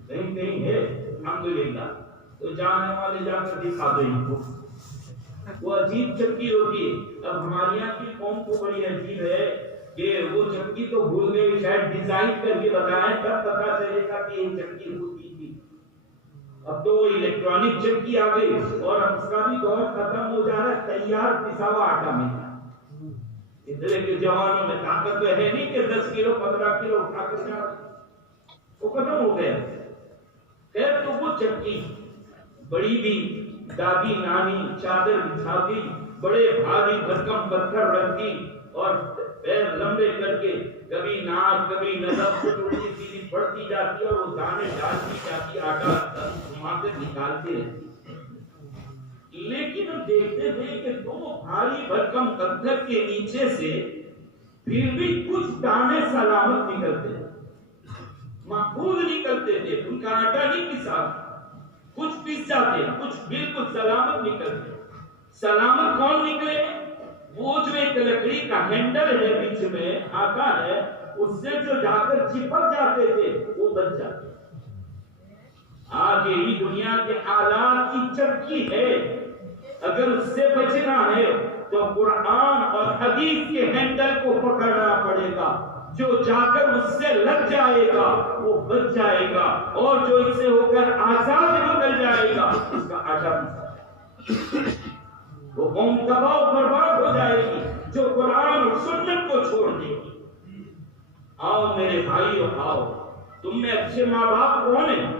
کہیں کہیں ہے الحمدللہ، تو جانے والے جا کر دکھا دو ان کو. وہ عجیب چکی ہوتی ہے. اب ہمارے یہاں کی قوم کو بڑی عجیب ہے کہ وہ چکی تو بھول گئی، شاید ڈیزائن کر کے بتائیں تب پتا چلے گا کہ یہ چکی ہوتی تھی. اب تو وہ الیکٹرانک چکی آ گئی اور اس کا بھی دور ختم ہو جا رہا ہے، تیار پسا ہوا آٹا ملتا ہے۔ ادھر کے جوانوں میں طاقت تو ہے نہیں کہ 10 کلو 15 کلو اٹھا کر جا، وہ ختم ہو گیا۔ خیر تو وہ چکی بڑی بھی دادی نانی چادر بچھاتی، بڑے بھاری بھرکم پتھر رکھتی اور پیر لمبے کر کے کبھی ناک کبھی نظر الٹی سیدھی پڑتی جاتی اور وہ دانے ڈالتی جاتی، آٹا گھما کے نکالتے رہتی۔ لیکن ہم دیکھتے تھے کہ دو بھاری بھرکم پتھر کے نیچے سے پھر بھی کچھ دانے سلامت نکلتے تھے، محفوظ نکلتے تھے، ان کا آٹا نہیں پسا، کچھ پس جاتے کچھ بالکل سلامت نکلتے۔ سلامت کون نکلے؟ وہ جو ایک لکڑی کا ہینڈل ہے بیچ میں آتا ہے، اس سے جو جا کر چپک جاتے تھے وہ بچ جاتے۔ آج یہی دنیا کے آلات کی چکی ہے، اگر اس سے بچنا ہے تو قرآن اور حدیث کے ہینڈل کو پکڑنا پڑے گا، جو جا کر اس سے لگ جائے گا وہ بچ جائے گا، اور جو اس سے ہو کر آزاد نکل جائے گا اس کا آٹا وہ قوم تباہ و برباد ہو جائے گی جو قرآن اور سنت کو چھوڑ دے گی۔ آؤ میرے بھائیو آؤ، تم میں اچھے ماں باپ کون ہیں؟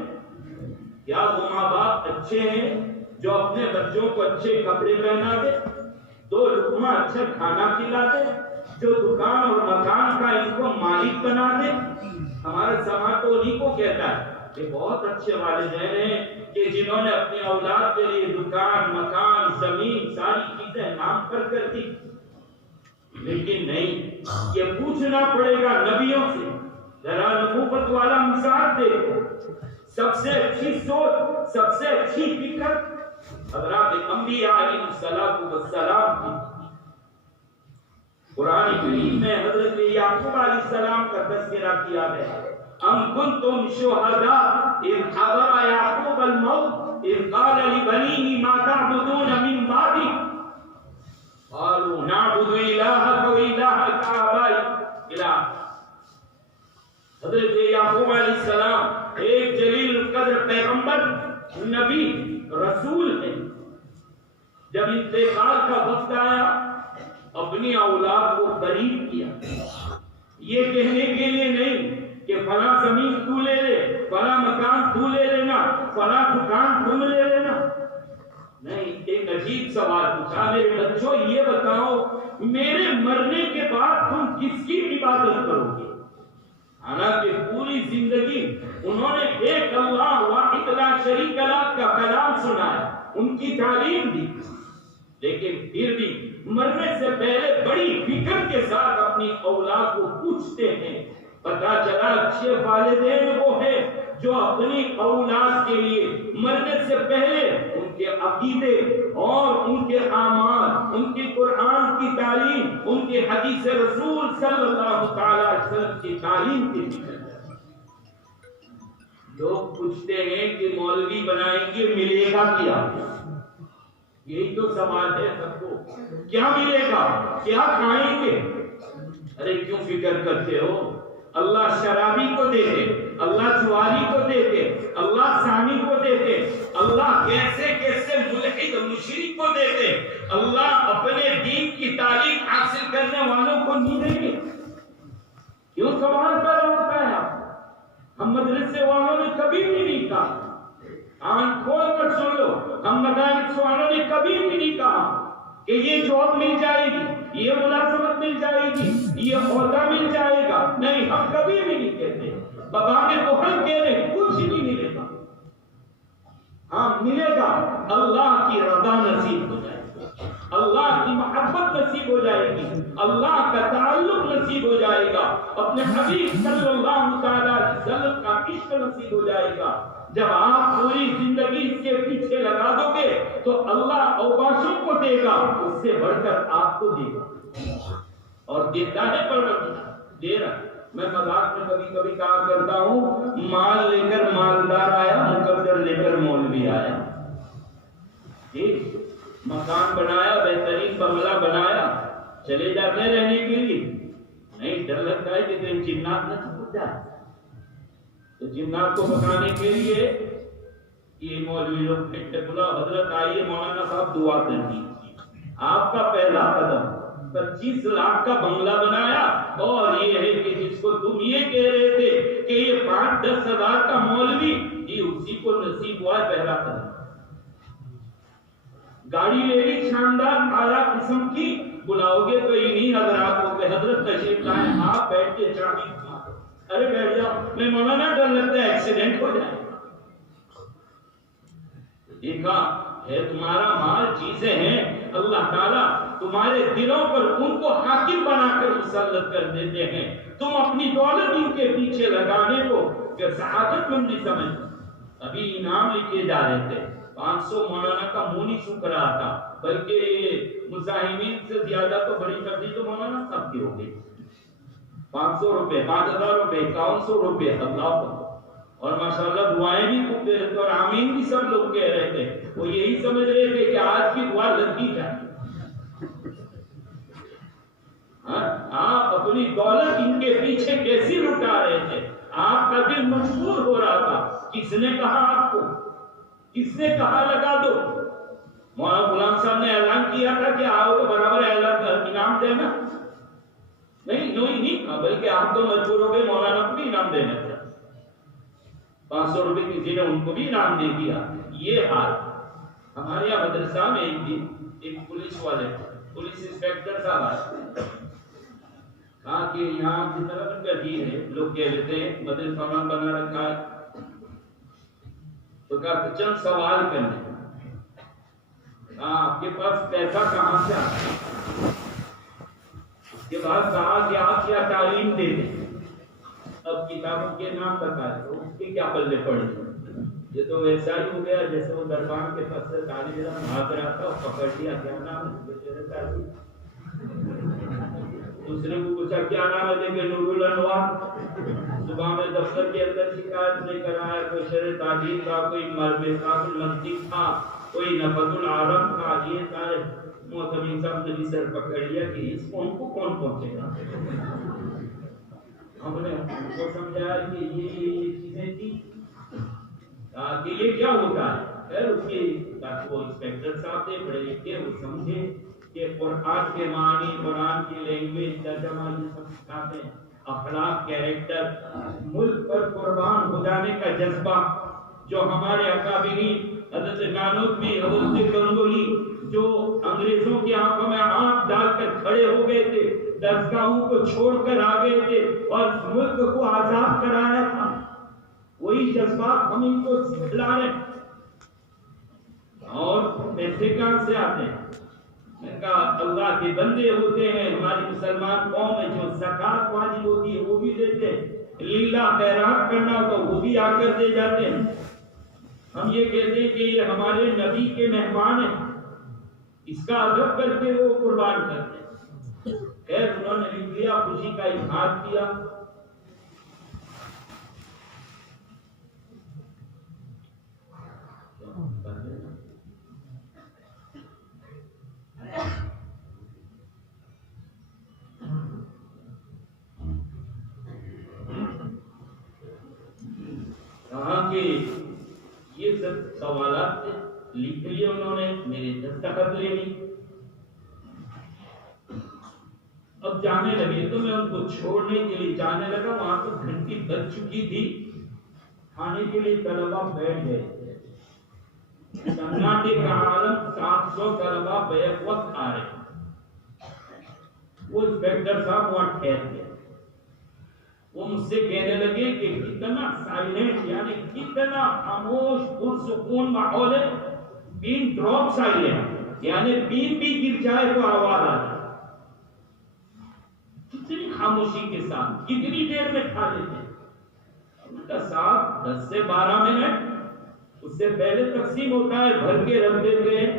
کیا وہ ماں باپ اچھے ہیں جو اپنے بچوں کو اچھے کپڑے پہنا دے، دو لقمہ اچھا کھانا کھلا دے، جو دکان اور مکان کا ان کو مالک بنا دے؟ ہمارا سماج تو انہیں کو کہتا ہے کہ بہت اچھے والدین ہیں کہ جنہوں نے اپنی اولاد کے لیے دکان مکان زمین ساری چیزیں نام کر دی۔ لیکن نہیں، یہ پوچھنا پڑے گا نبیوں سے، ذرا نبوت والا مثال دیکھو، سب سے اچھی سوچ سب سے اچھی فکر حضرات انبیاء علیہ السلام کی۔ قرآن کریم میں حضرت یعقوب علیہ السلام کا تذکرہ کیا ہے، ام کنتم شہداء اذ حضر یعقوب الموت اذ قال لبنیہ ما تعبدون من بعدی قالوا نعبد الہک و الہ آبائک الہ۔ حضرت یعقوب علیہ السلام ایک جلیل القدر پیغمبر نبی رسول ہے، جب انتقال کا وقت آیا اپنی اولاد کو قریب کیا، یہ کہنے کے لیے نہیں کہ فلاں زمین تو لے لے، فلاں مکان تو لے لینا، فلاں دکان تم لے لینا، نہیں، ایک عجیب سوال پوچھا، میرے بچوں یہ بتاؤ میرے مرنے کے بعد تم کس کی عبادت کرو گے؟ حالانکہ پوری زندگی انہوں نے ایک اللہ واحد لا شریک لہ کا کلام سنا ہے، ان کی تعلیم دی، لیکن پھر بھی مرنے سے پہلے بڑی فکر کے ساتھ اپنی اولاد کو پوچھتے ہیں۔ پتا چلا اچھے والدین وہ ہیں جو اپنی اولاد کے لیے مرنے سے پہلے ان کے عقیدے اور ان کے اعمال، ان کی قرآن کی تعلیم، ان کے حدیث رسول صلی اللہ تعالی علیہ وسلم کی تعلیم کی فکر کرتے۔ لوگ پوچھتے ہیں کہ مولوی بنائیں گے ملے گا کیا؟ یہی تو سوال ہے سب کو، کیا ملے گا، کیا کھائیں گے؟ ارے کیوں فکر کرتے ہو؟ اللہ شرابی کو دیتے، اللہ جواری کو دیتے، اللہ سانی کو دیتے، اللہ کیسے کیسے ملحد مشرک کو دیتے، اللہ اپنے دین کی تعلیم حاصل کرنے والوں کو نہیں دیں گے؟ کیوں سوال پیدا ہوتا ہے؟ ہم مدرسے والوں نے کبھی بھی نہیں کہا، آنکھ کھول کر سن لو، ہم مدارس والوں نے کبھی بھی نہیں کہا کہ یہ جاب مل جائے گی، یہ ملازمت مل جائے گی، یہ عہدہ مل جائے گا، نہیں، ہم کبھی بھی نہیں کہتے۔ بابا کے تو ہم کہہ رہے کچھ نہیں ملے گا، ہاں ملے گا اللہ کی رضا نصیب ہو جائے گی، اللہ کی محبت نصیب ہو جائے گی، اللہ کا تعلق نصیب ہو جائے گا، اپنے حبیب صلی اللہ تعالی علیہ وسلم کا عشق نصیب ہو جائے گا۔ جب آپ پوری زندگی اس کے پیچھے لگا دو گے تو اللہ اوباشوں کو دے گا، اس سے بڑھ کر آپ کو دے گا، اور دیتا ہے پروردگار، دے رہا۔ میں مذاق میں کبھی کبھی کہا کرتا ہوں، مال لے کر مالدار آیا، مقدر لے کر مولوی آیا۔ مکان بنایا، بہترین بنگلہ بنایا، چلے جاتے ہیں رہنے کے لیے، نہیں، ڈر لگتا ہے کہ کہیں جنات نہ چھپ جائے، تو جنات کو بچانے کے لیے یہ مولوی لوگ بیٹھے، بولا حضرت آئیے مولانا صاحب دعا کر دیجیے، آپ کا پہلا قدم 25 لاکھ کا بنگلہ بنایا، اور یہ ہے کہ جس کو تم یہ کہہ رہے تھے کہ یہ 5-10 ہزار کا مولوی، یہ اسی کو نصیب ہوا ہے پہلا قدم۔ گاڑی لے لی شاندار اعلیٰ قسم کی، بلاؤ گے تو انہی حضرات کو کہ حضرت تشریف لائیں، آپ بیٹھ کے چابی گھما دو، ارے بیٹھ جاؤ، میں مولانا ڈر لگتا ہے ایکسیڈنٹ ہو جائے۔ دیکھا ہے تمہارا مال چیزیں ہیں، اللہ تعالیٰ تمہارے دلوں پر ان کو حاکم بنا کر مسلط کر دیتے ہیں، تم اپنی دولت ان کے پیچھے لگانے کو کہ سعادت مندی سمجھتے۔ ابھی انعام لکھے جا رہے تھے، 500 مولانا کا منہ نہیں سوکھ رہا تھا، بلکہ یہ مزاحمین سے زیادہ تو بڑی تبدیلی تو مولانا صاحب کی ہو گئی۔ 500 روپے، 5000 روپے، 5100 روپے، اللہ، اور ماشاءاللہ دعائیں بھی خوب دے رہے تھے، اور آمین بھی سب لوگ کہہ رہے تھے، وہ یہی سمجھ رہے تھے کہ آج کی دعا لگی جائے۔ آپ اپنی دولت ان کے پیچھے کیسی لٹا رہے تھے، آپ کا دل مشغول ہو رہا تھا، کس نے کہا آپ کو، کس نے کہا لگا دو؟ مولانا غلام صاحب نے اعلان کیا تھا کہ آؤ تو برابر اعلان انعام دینا، نہیں، بلکہ آپ تو مجبور ہو گئے مولانا کو بھی انعام دینا تھا، 500 روپے کسی نے ان کو بھی انعام دے دیا۔ یہ حال ہمارے یہاں مدرسہ میں ایک دن ایک پولیس والے، پولیس انسپیکٹر صاحب آئے، کہا کہ یہاں کی طرف ان کا دین ہے، لوگ کہہ لیتے ہیں مدرسہ میں بنا رکھا ہے، تو کہا چند سوال کرنے، آپ کے پاس پیسہ کہاں سے آتا ہے؟ اس کے بعد کہا کہ آپ کیا تعلیم دے دیں؟ اب کتابوں کے نام بتائے تو اس کے کیا پلے پڑے؟ یہ تو ویسا ہی ہو گیا جیسے وہ دربار کے پاس سے طالب علم بھاگ رہا تھا اور پکڑ لیا، کیا نام ہے؟ دوسرے کو پوچھا کیا نام ہے؟ دیکھے نور الانوار، صبح میں دفتر کے اندر شکایت لے کر آیا، کوئی شرح تعلیم تھا، کوئی مرمزات المنطق تھا، کوئی نفذ العالم تھا، یہ سارے محتمین صاحب نے بھی سر پکڑ لیا کہ اس کو ان کو کون پہنچے گا۔ ہم نے ان کو سمجھایا کہ یہ چیزیں تھی کہ یہ کیا ہوتا ہے، خیر اس کی تاکہ وہ انسپیکٹر صاحب تھے پڑھے لکھے، وہ سمجھے کہ قرآن کے معنی، قرآن کی لینگویج، ترجمہ یہ سب سکھاتے ہیں، اخلاق، کیریکٹر، ملک پر قربان ہو جانے کا جذبہ جو ہمارے اکابرین حضرت نانوتوی، حضرت گنگولی جو انگریزوں کی آنکھوں میں آنکھ ڈال کر کھڑے ہو گئے تھے، درسگاہوں کو چھوڑ کر آ گئے تھے اور ملک کو آزاد کرایا تھا، وہی جذبات ہم ان کو سکھلا رہے ہیں۔ اور پیسے کہاں سے آتے ہیں؟ میں کہا اللہ کے بندے ہوتے ہیں، ہماری مسلمان قوم ہے، جو زکات واجب ہوتی ہے وہ بھی دیتے ہیں، للہ خیرات کرنا ہو تو وہ بھی آ کر دے جاتے ہیں۔ ہم یہ کہتے ہیں کہ یہ ہمارے نبی کے مہمان ہیں، اس کا ادب کر کے وہ قربان کرتے ہیں۔ خیر انہوں نے لکھ لیا، خوشی کا اظہار کیا۔ کہا کہ یہ سب سوالات لکھ لیے انہوں نے، میرے دستخط لے لی، اب جانے لگے تو میں ان کو چھوڑنے کے لیے جانے لگا، وہاں تو گھنٹی بج چکی تھی، کھانے کے لیے طلبا بیٹھ گئے، سناٹے کا عالم، 700 طلبا بیک وقت آ رہے، وہ انسپیکٹر صاحب وہاں ٹھہر گئے، وہ مجھ سے کہنے لگے کہ کتنا سائلنٹ، یعنی کتنا خاموش پرسکون ماحول ہے، پین ڈراپ سائلنٹ، یعنی پین بھی گر جائے تو آواز آ جائے، کتنی خاموشی کے ساتھ کتنی دیر میں کھا لیتے ہیں۔ ان کا صاحب 10 سے 12 منٹ، اس سے پہلے تقسیم ہوتا ہے، بھر کے رکھ دیتے ہیں،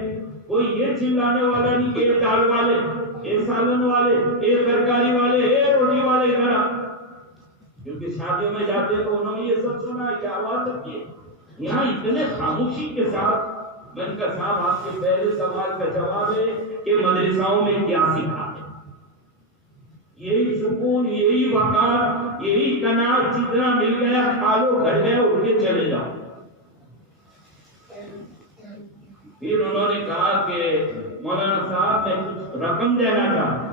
کوئی یہ چلانے والا نہیں کہ اے دال والے، اے سالن والے، اے ترکاری والے، اے روٹی والے ادھر آ، کیونکہ شادیوں میں جاتے تو انہوں نے یہ سب سنا ہے کہ آواز رکھیے، یہاں اتنے خاموشی کے ساتھ۔ میں نے کہا صاحب آپ کے پہلے سوال کا جواب ہے کہ مدرساؤں میں کیا سکھاتے، یہی سکون، یہی وقار، یہی قناعت، جتنا مل گیا کھا لو، گھر گئے اٹھ کے چلے جاؤ۔ پھر انہوں نے کہا کہ مولانا صاحب میں کچھ رقم دینا چاہتا ہوں،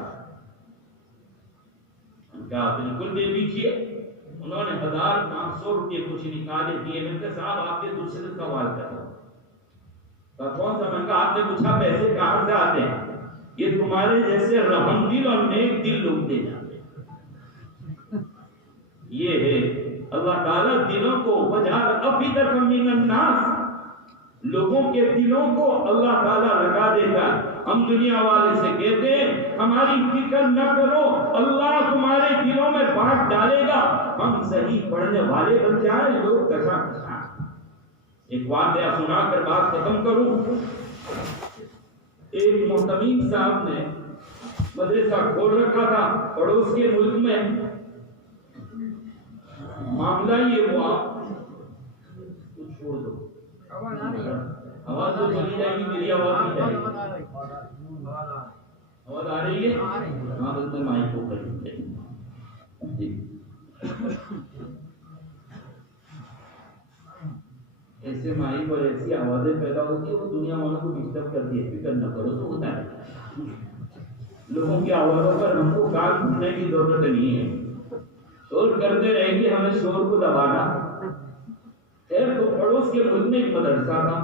کہا بالکل دے دیجیے۔ انہوں نے 1500 روپئے کچھ نکالے دیے۔ میں نے کہا صاحب آپ کے دوسرے سوال کر رہا ہوں، کون سا؟ میں نے کہا آپ نے پوچھا پیسے کہاں سے آتے ہیں؟ یہ تمہارے جیسے رحم دل اور نیک دل لوگ دے جاتے ہیں۔ یہ ہے اللہ تعالیٰ دلوں کو وجعل افئدۃ من الناس، لوگوں کے دلوں کو اللہ تعالیٰ لگا دیتا ہے۔ ہم دنیا والے سے کہتے ہیں ہماری فکر نہ کرو، اللہ تمہارے دلوں میں بانٹ ڈالے گا۔ ہم صحیح پڑھنے والے بن جائیں، لوگ کشا کشا۔ ایک واقعہ سنا کر بات ختم کروں۔ ایک محتمین صاحب نے مدرسہ کھول رکھا تھا پڑوس کے ملک میں۔ معاملہ یہ ہوا، کچھ چھوڑ دو، آواز تو چلی جائے گی، میری آواز نہیں جائے گی۔ آواز آ رہی ہے؟ ہاں بس میں مائک کو قریب جی۔ ایسے مائک اور ایسی آوازیں پیدا ہوتی ہیں وہ دنیا والوں کو ڈسٹرب کرتی ہے۔ فکر نہ کرو، تو ہوتا ہے لوگوں کی آوازوں پر ہم کو کان کھولنے کی ضرورت نہیں ہے۔ شور کرتے رہیں گے، ہمیں شور کو دبانا۔ خیر، تو پڑوس کے ملک میں ایک مدرسہ تھا،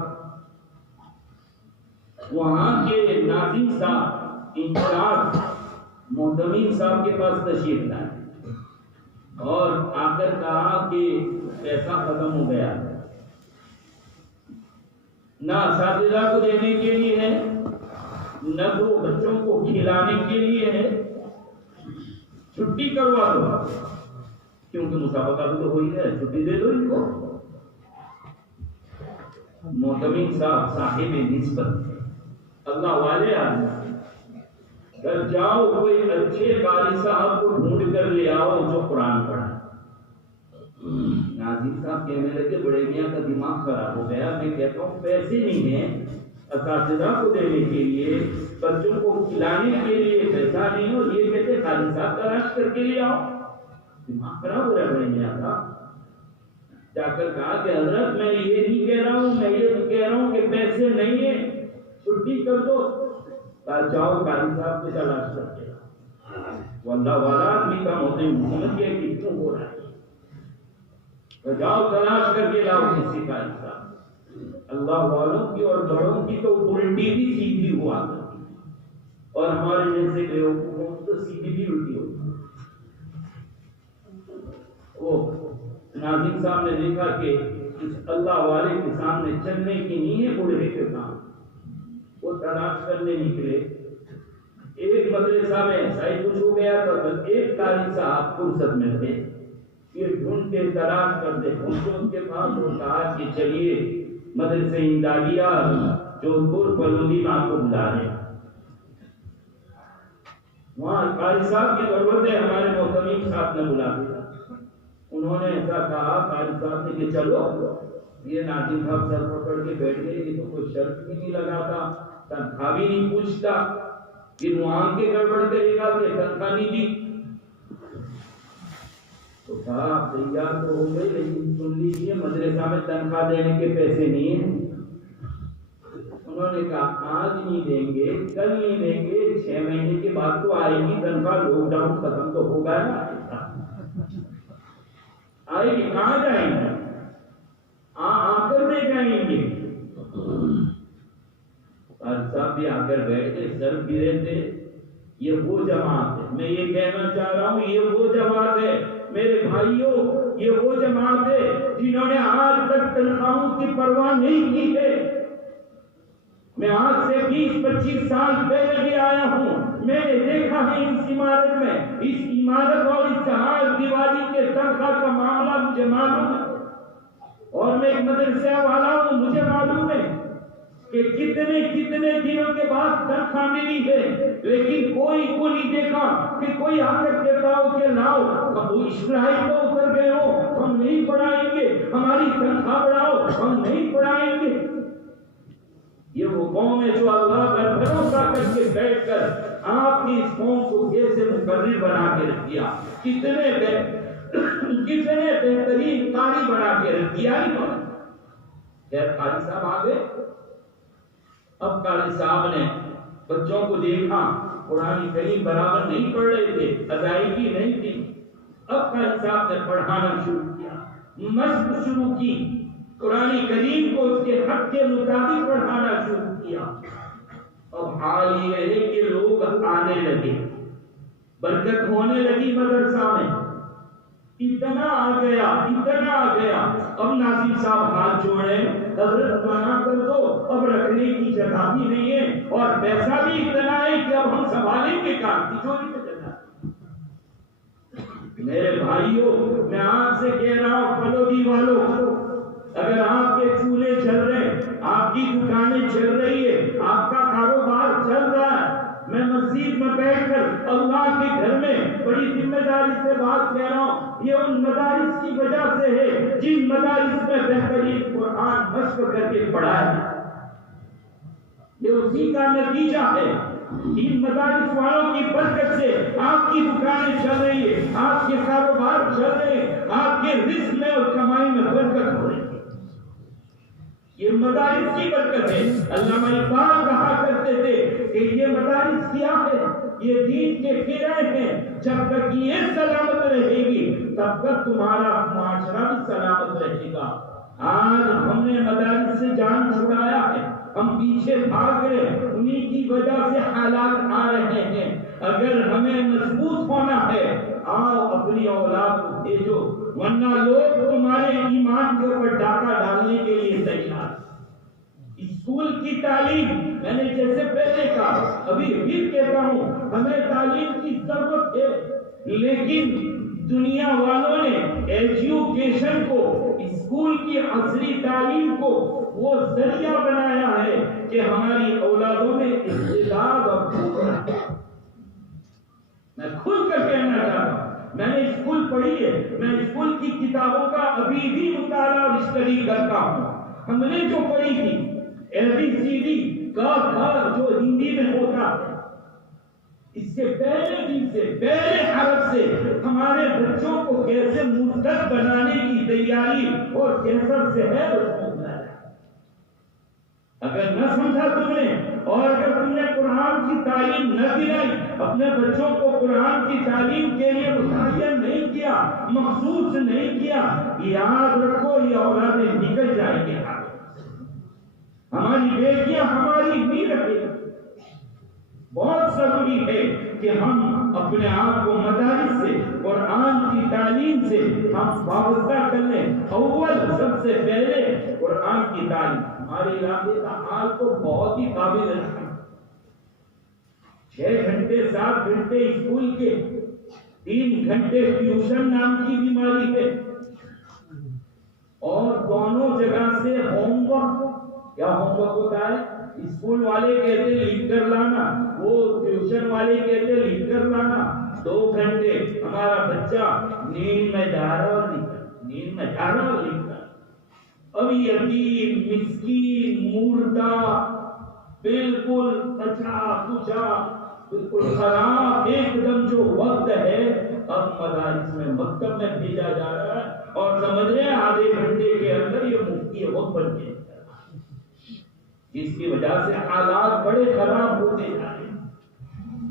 وہاں کے ناظم صاحب انچارج محتمین صاحب کے پاس تشریف لائے اور آ کر کہا کہ پیسہ ختم ہو گیا، نہ اساتذہ کو دینے کے لیے ہے، نہ تو بچوں کو کھلانے کے لیے ہے، چھٹی کروا دو، کیونکہ مسابقہ بھی تو ہو ہی ہے، چھٹی دے دو ان کو۔ محتمین صاحب نسبت اللہ والے آدمی، گھر جاؤ کوئی اچھے قاری صاحب کو ڈھونڈ کر لے آؤ جو قرآن پڑھا۔ ناظم صاحب کہنے لگے بڑے میاں کا دماغ خراب ہو گیا، میں کہتا ہوں پیسے نہیں ہیں اساتذہ کو دینے کے لیے، بچوں کو کھلانے کے لیے پیسہ نہیں ہو، یہ کہتے قاری صاحب تلاش کر کے لے آؤ۔ دماغ خراب ہو رہا ہے بڑے میاں کا۔ جا کر کہا کہ حضرت میں یہ نہیں کہہ رہا ہوں، میں یہ تو کہہ رہا ہوں کہ پیسے نہیں ہیں، چھٹی کر دو۔ جاؤ قاری صاحب کو تلاش کر کے لاؤ۔ واللہ والا آدمی کا موت محمد یہ کہ کیوں ہو رہا ہے، جاؤ تلاش کر کے لاؤ کسی قاری صاحب۔ اللہ والوں کی اور بڑوں کی تو الٹی بھی سیدھی ہوا کرتی ہے، اور ہمارے جیسے بیوقوفوں کی تو سیدھی بھی الٹی ہوتی ہے۔ وہ ناظم صاحب نے دیکھا کہ اس اللہ والے کے سامنے چلنے کی نہیں ہے بوڑھے کے کام، وہ تلاش کرنے نکلے۔ ایک مدرسہ میں ایسا ہی کچھ ہو گیا تو ایک قاری صاحب فرصت میں تھے، یہ ڈھونڈ کے تلاش کرتے پہنچے ان کے پاس، وہ کہا کہ چلیے مدرسہ امدادیہ جودھ پور فلودی میں آپ کو بلا رہے ہیں۔ وہاں قاری صاحب کی ضرورت ہے، ہمارے محتمین صاحب نے بلا دیا۔ انہوں نے ایسا کہا قاری صاحب نے کہ چلو، یہ ناظم صاحب سر پکڑ کے بیٹھ گئے، یہ تو کوئی شرط بھی نہیں لگاتا، تنخواہ بھی نہیں پوچھتا، پھر وہاں کے گڑبڑ کرے گا کہ تنخواہ نہیں دی۔ تو کہا تیار تو ہو گئی، لیکن سن لیجیے مدرسہ میں تنخواہ دینے کے پیسے نہیں ہیں۔ انہوں نے کہا آج نہیں دیں گے، کل نہیں دیں گے، 6 مہینے کے بعد تو آئے گی تنخواہ، لاک ڈاؤن ختم تو ہوگا نا، آئے گی، کہاں جائیں گے، آ کر دے جائیں گے۔ صاحب بھی آ کر بیٹھ کے سر گرے تھے۔ یہ وہ جماعت ہے، میں یہ کہنا چاہ رہا ہوں، یہ وہ جماعت ہے میرے بھائیوں، یہ وہ جماعت ہے جنہوں نے آج تک تنخواہوں کی پرواہ نہیں کی ہے۔ میں آج سے 20-25 سال پہلے بھی آیا ہوں، میں نے دیکھا ہے اس عمارت میں، اس عمارت اور اس چہار دیواری کے تنخواہ کا معاملہ مجھے معلوم ہے، اور میں ایک مدرسہ والا ہوں، مجھے معلوم ہے کہ کتنے دنوں کے بعد تنخواہ ملی ہے، لیکن کوئی کو نہیں دیکھا کہ کوئی آ کر کہتا ہو کہ لاؤ اسرائیل کو اتر گئے ہو، ہم نہیں پڑھائیں گے، ہماری تنخواہ بڑھاؤ، ہم نہیں پڑھائیں گے۔ یہ وہ قوم ہے جو اللہ پر بھروسہ کر کے بیٹھ کر آپ کی اس قوم کو کیسے مقرر بنا کے رکھ دیا، کتنے بہترین قاری بنا کے رکھ دیا۔ خیر قاری صاحب آ گئے، اب قاری صاحب نے بچوں کو دیکھا قرآن کریم برابر نہیں پڑھ رہے تھے، ادائیگی نہیں تھی. اب قاری صاحب نے پڑھانا شروع کیا، مشق شروع کی، قرآن کریم کو اس کے حق کے مطابق پڑھانا شروع کیا. اب حال یہ ہے کہ لوگ آنے لگے، برکت ہونے لگی مدرسہ میں. اتنا آ گیا. اب ناصر صاحب ہاتھ جوڑے، حضرت منع کر دو، اب رکھنے کی جگہ بھی نہیں ہے اور پیسہ بھی اتنا ہے کہ اب ہم سنبھالیں گے کام، تجوری میں چلنا. میرے بھائیوں، میں آپ سے کہہ رہا ہوں پلودی والوں، اگر آپ کے چولہے چل رہے ہیں، آپ کی دکانیں چل رہی ہے، آپ کا کاروبار چل رہا ہے، میں مسجد میں بیٹھ کر اللہ کے گھر میں بڑی ذمہ داری سے بات کہہ رہا ہوں. یہ ان مدارس کی وجہ سے ہے جن مدارس میں بہترین قرآن مشق کر کے پڑھا ہے. یہ اسی کا نتیجہ ہے. ان مدارس والوں کی برکت سے آپ کی دکانیں چل رہی ہے، آپ کے کاروبار چل رہے ہیں، آپ کے رزق میں اور کمائی میں برکت ہو رہی ہے. یہ مدارس کی برکت ہے. علامہ اقبال کہا کرتے تھے کہ یہ مدارس کیا ہے؟ یہ دین کے کرائے ہیں. جب تک یہ سلامت رہے گی تب تک تمہارا معاشرہ بھی سلامت رہے گا. آج ہم نے مدارس سے جان چھڑایا ہے، ہم پیچھے بھاگ رہے ہیں، انہی کی وجہ سے حالات آ رہے ہیں. اگر ہمیں مضبوط ہونا ہے، آؤ اپنی اولاد کو بھیجو، ورنہ لوگ تمہارے ایمان کے اوپر ڈاکہ ڈالنے کے لیے تیار. اسکول کی تعلیم، میں نے جیسے پہلے کہا، ابھی پھر کہتا ہوں، ہمیں تعلیم کی ضرورت ہے، لیکن دنیا والوں نے ایجوکیشن کو، اسکول کی عصری تعلیم کو وہ ذریعہ بنایا ہے کہ ہماری اولادوں میں استعداد اور قدرت. میں کھل کر کہنا چاہتا ہوں، میں نے اسکول پڑھی ہے، میں اسکول کی کتابوں کا ابھی بھی مطالعہ اور اسٹڈی کرتا ہوں. ہم نے جو پڑھی تھی ABCD کا جو ہندی میں ہوتا ہے، اس کے پہلے دن سے، پہلے حرف سے ہمارے بچوں کو کیسے مرتد بنانے کی تیاری اور کیسا زہر سمجھا ہے. اگر نہ سمجھا تم نے، اور اگر تم نے قرآن کی تعلیم نہ دلائی، اپنے بچوں کو قرآن کی تعلیم کے لیے متعین نہیں کیا، مخصوص نہیں کیا، یاد رکھو یہ اولادیں نکل جائیں گے. ہماری بیٹیاں ہماری نہیں رکھے. بہت ضروری ہے کہ ہم اپنے آپ کو مدارس سے، قرآن کی تعلیم سے ہم وابستہ کر لیں. اول سب سے پہلے قرآن کی تعلیم. ہمارے علاقے کا حال تو بہت ہی قابل ہے. 6 گھنٹے 7 گھنٹے اسکول کے، 3 گھنٹے ٹیوشن نام کی بیماری ہے، اور دونوں جگہ سے ہوم ورک. کیا ہوم ورک ہوتا ہے؟ اسکول والے کہتے لکھ کر لانا، وہ ٹیوشن والے کہتے لکھ کر لانا. 2 گھنٹے ہمارا بچہ نیند میں جا رہا اور لکھ رہا. اب یتیم، مسکین، مردہ، بالکل کچا کچا، بالکل خراب ایک دم جو وقت ہے، اب مدارس میں، مکتب میں بھیجا جا رہا ہے، اور سمجھ رہے ہیں آدھے گھنٹے کے اندر یہ مفتی وقت بن گئے، جس کی وجہ سے حالات بڑے خراب ہوتے جا رہے ہیں.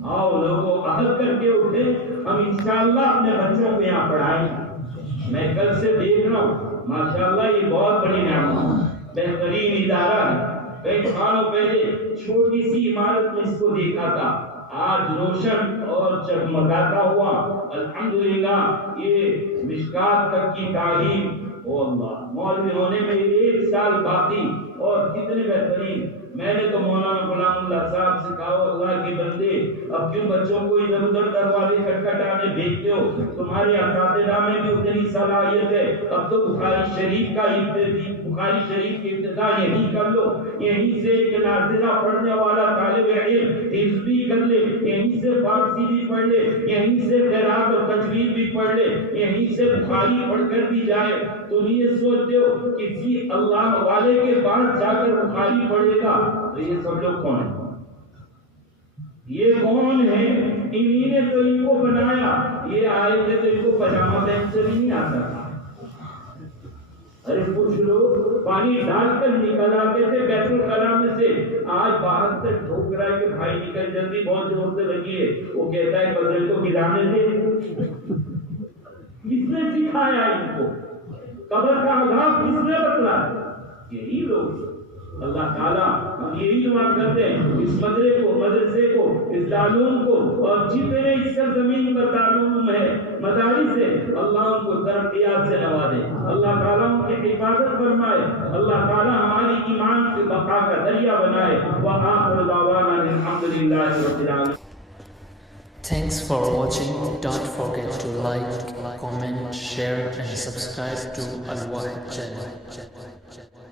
آؤ لوگوں، عہد کر کے اٹھے، ہم انشاءاللہ اپنے بچوں کو یہاں پڑھائیں گے. میں کل سے دیکھ رہا ہوں، ماشاءاللہ یہ بہت بڑی نعمت، بہترین ادارہ ہے. کئی سالوں پہلے چھوٹی سی عمارت میں اس کو دیکھا تھا، آج روشن اور چمکاتا ہوا الحمدللہ یہ مشکات تک کی تعلیم. او اللہ، مولوی ہونے میں 1 سال باقی، اور کتنے بہترین. میں نے تو مولانا غلام اللہ صاحب سے کہا، اللہ کے بندے اب کیوں بچوں کو ادھر ادھر دروازے کھٹکھٹانے بھیجتے ہو؟ تمہارے اساتذہ میں بھی اتنی صلاحیت ہے، اب تو بخاری شریف کی ابتدا یہیں کر لو، یہیں سے ایک نازلہ پڑھنے والا طالب علم حفظ بھی کر لے، یہیں سے فارسی بھی پڑھ لے، یہیں سے قرات اور تجوید بھی پڑھ لے، یہیں سے بخاری پڑھ کر بھی جائے. تم یہ سوچتے ہو کسی اللہ والے کے پاس جا کر بخاری پڑھے گا؟ تو یہ سب لوگ کون ہیں؟ یہ کون ہیں؟ انہی نے تو ان کو بنایا. یہ آئے تھے تو ان کو پجامہ پہن سے بھی نہیں آتا تھا. ارے کچھ لوگ پانی ڈال کر نکل آتے تھے بیت الخلا میں سے، آج باہر سے ٹھوک رہا ہے کہ بھائی نکل جلدی، بہت زور سے لگی ہے، وہ کہتا ہے بدلے کو گرانے دے۔ کس نے سکھایا ان کو؟ قبر کا عذاب کس نے بتلایا؟ یہی لوگ۔ اللہ تعالیٰ ہم یہی دعا کرتے ہیں اس مدرسے کو، اس تعلیم کو، اور جتنے اس سرزمین پر تعلیم ہے، مدارس ہے، اللہ ان کو ترقیات سے نوازے، اللہ تعالیٰ ان کی حفاظت فرمائے، اللہ تعالیٰ ہماری ایمان سے بقا کا ذریعہ بنائے۔ وآخر دعوانا الحمدللہ رب العالمین۔ Thanks for watching. Don't forget to like, comment, share and subscribe to Al Wahid channel.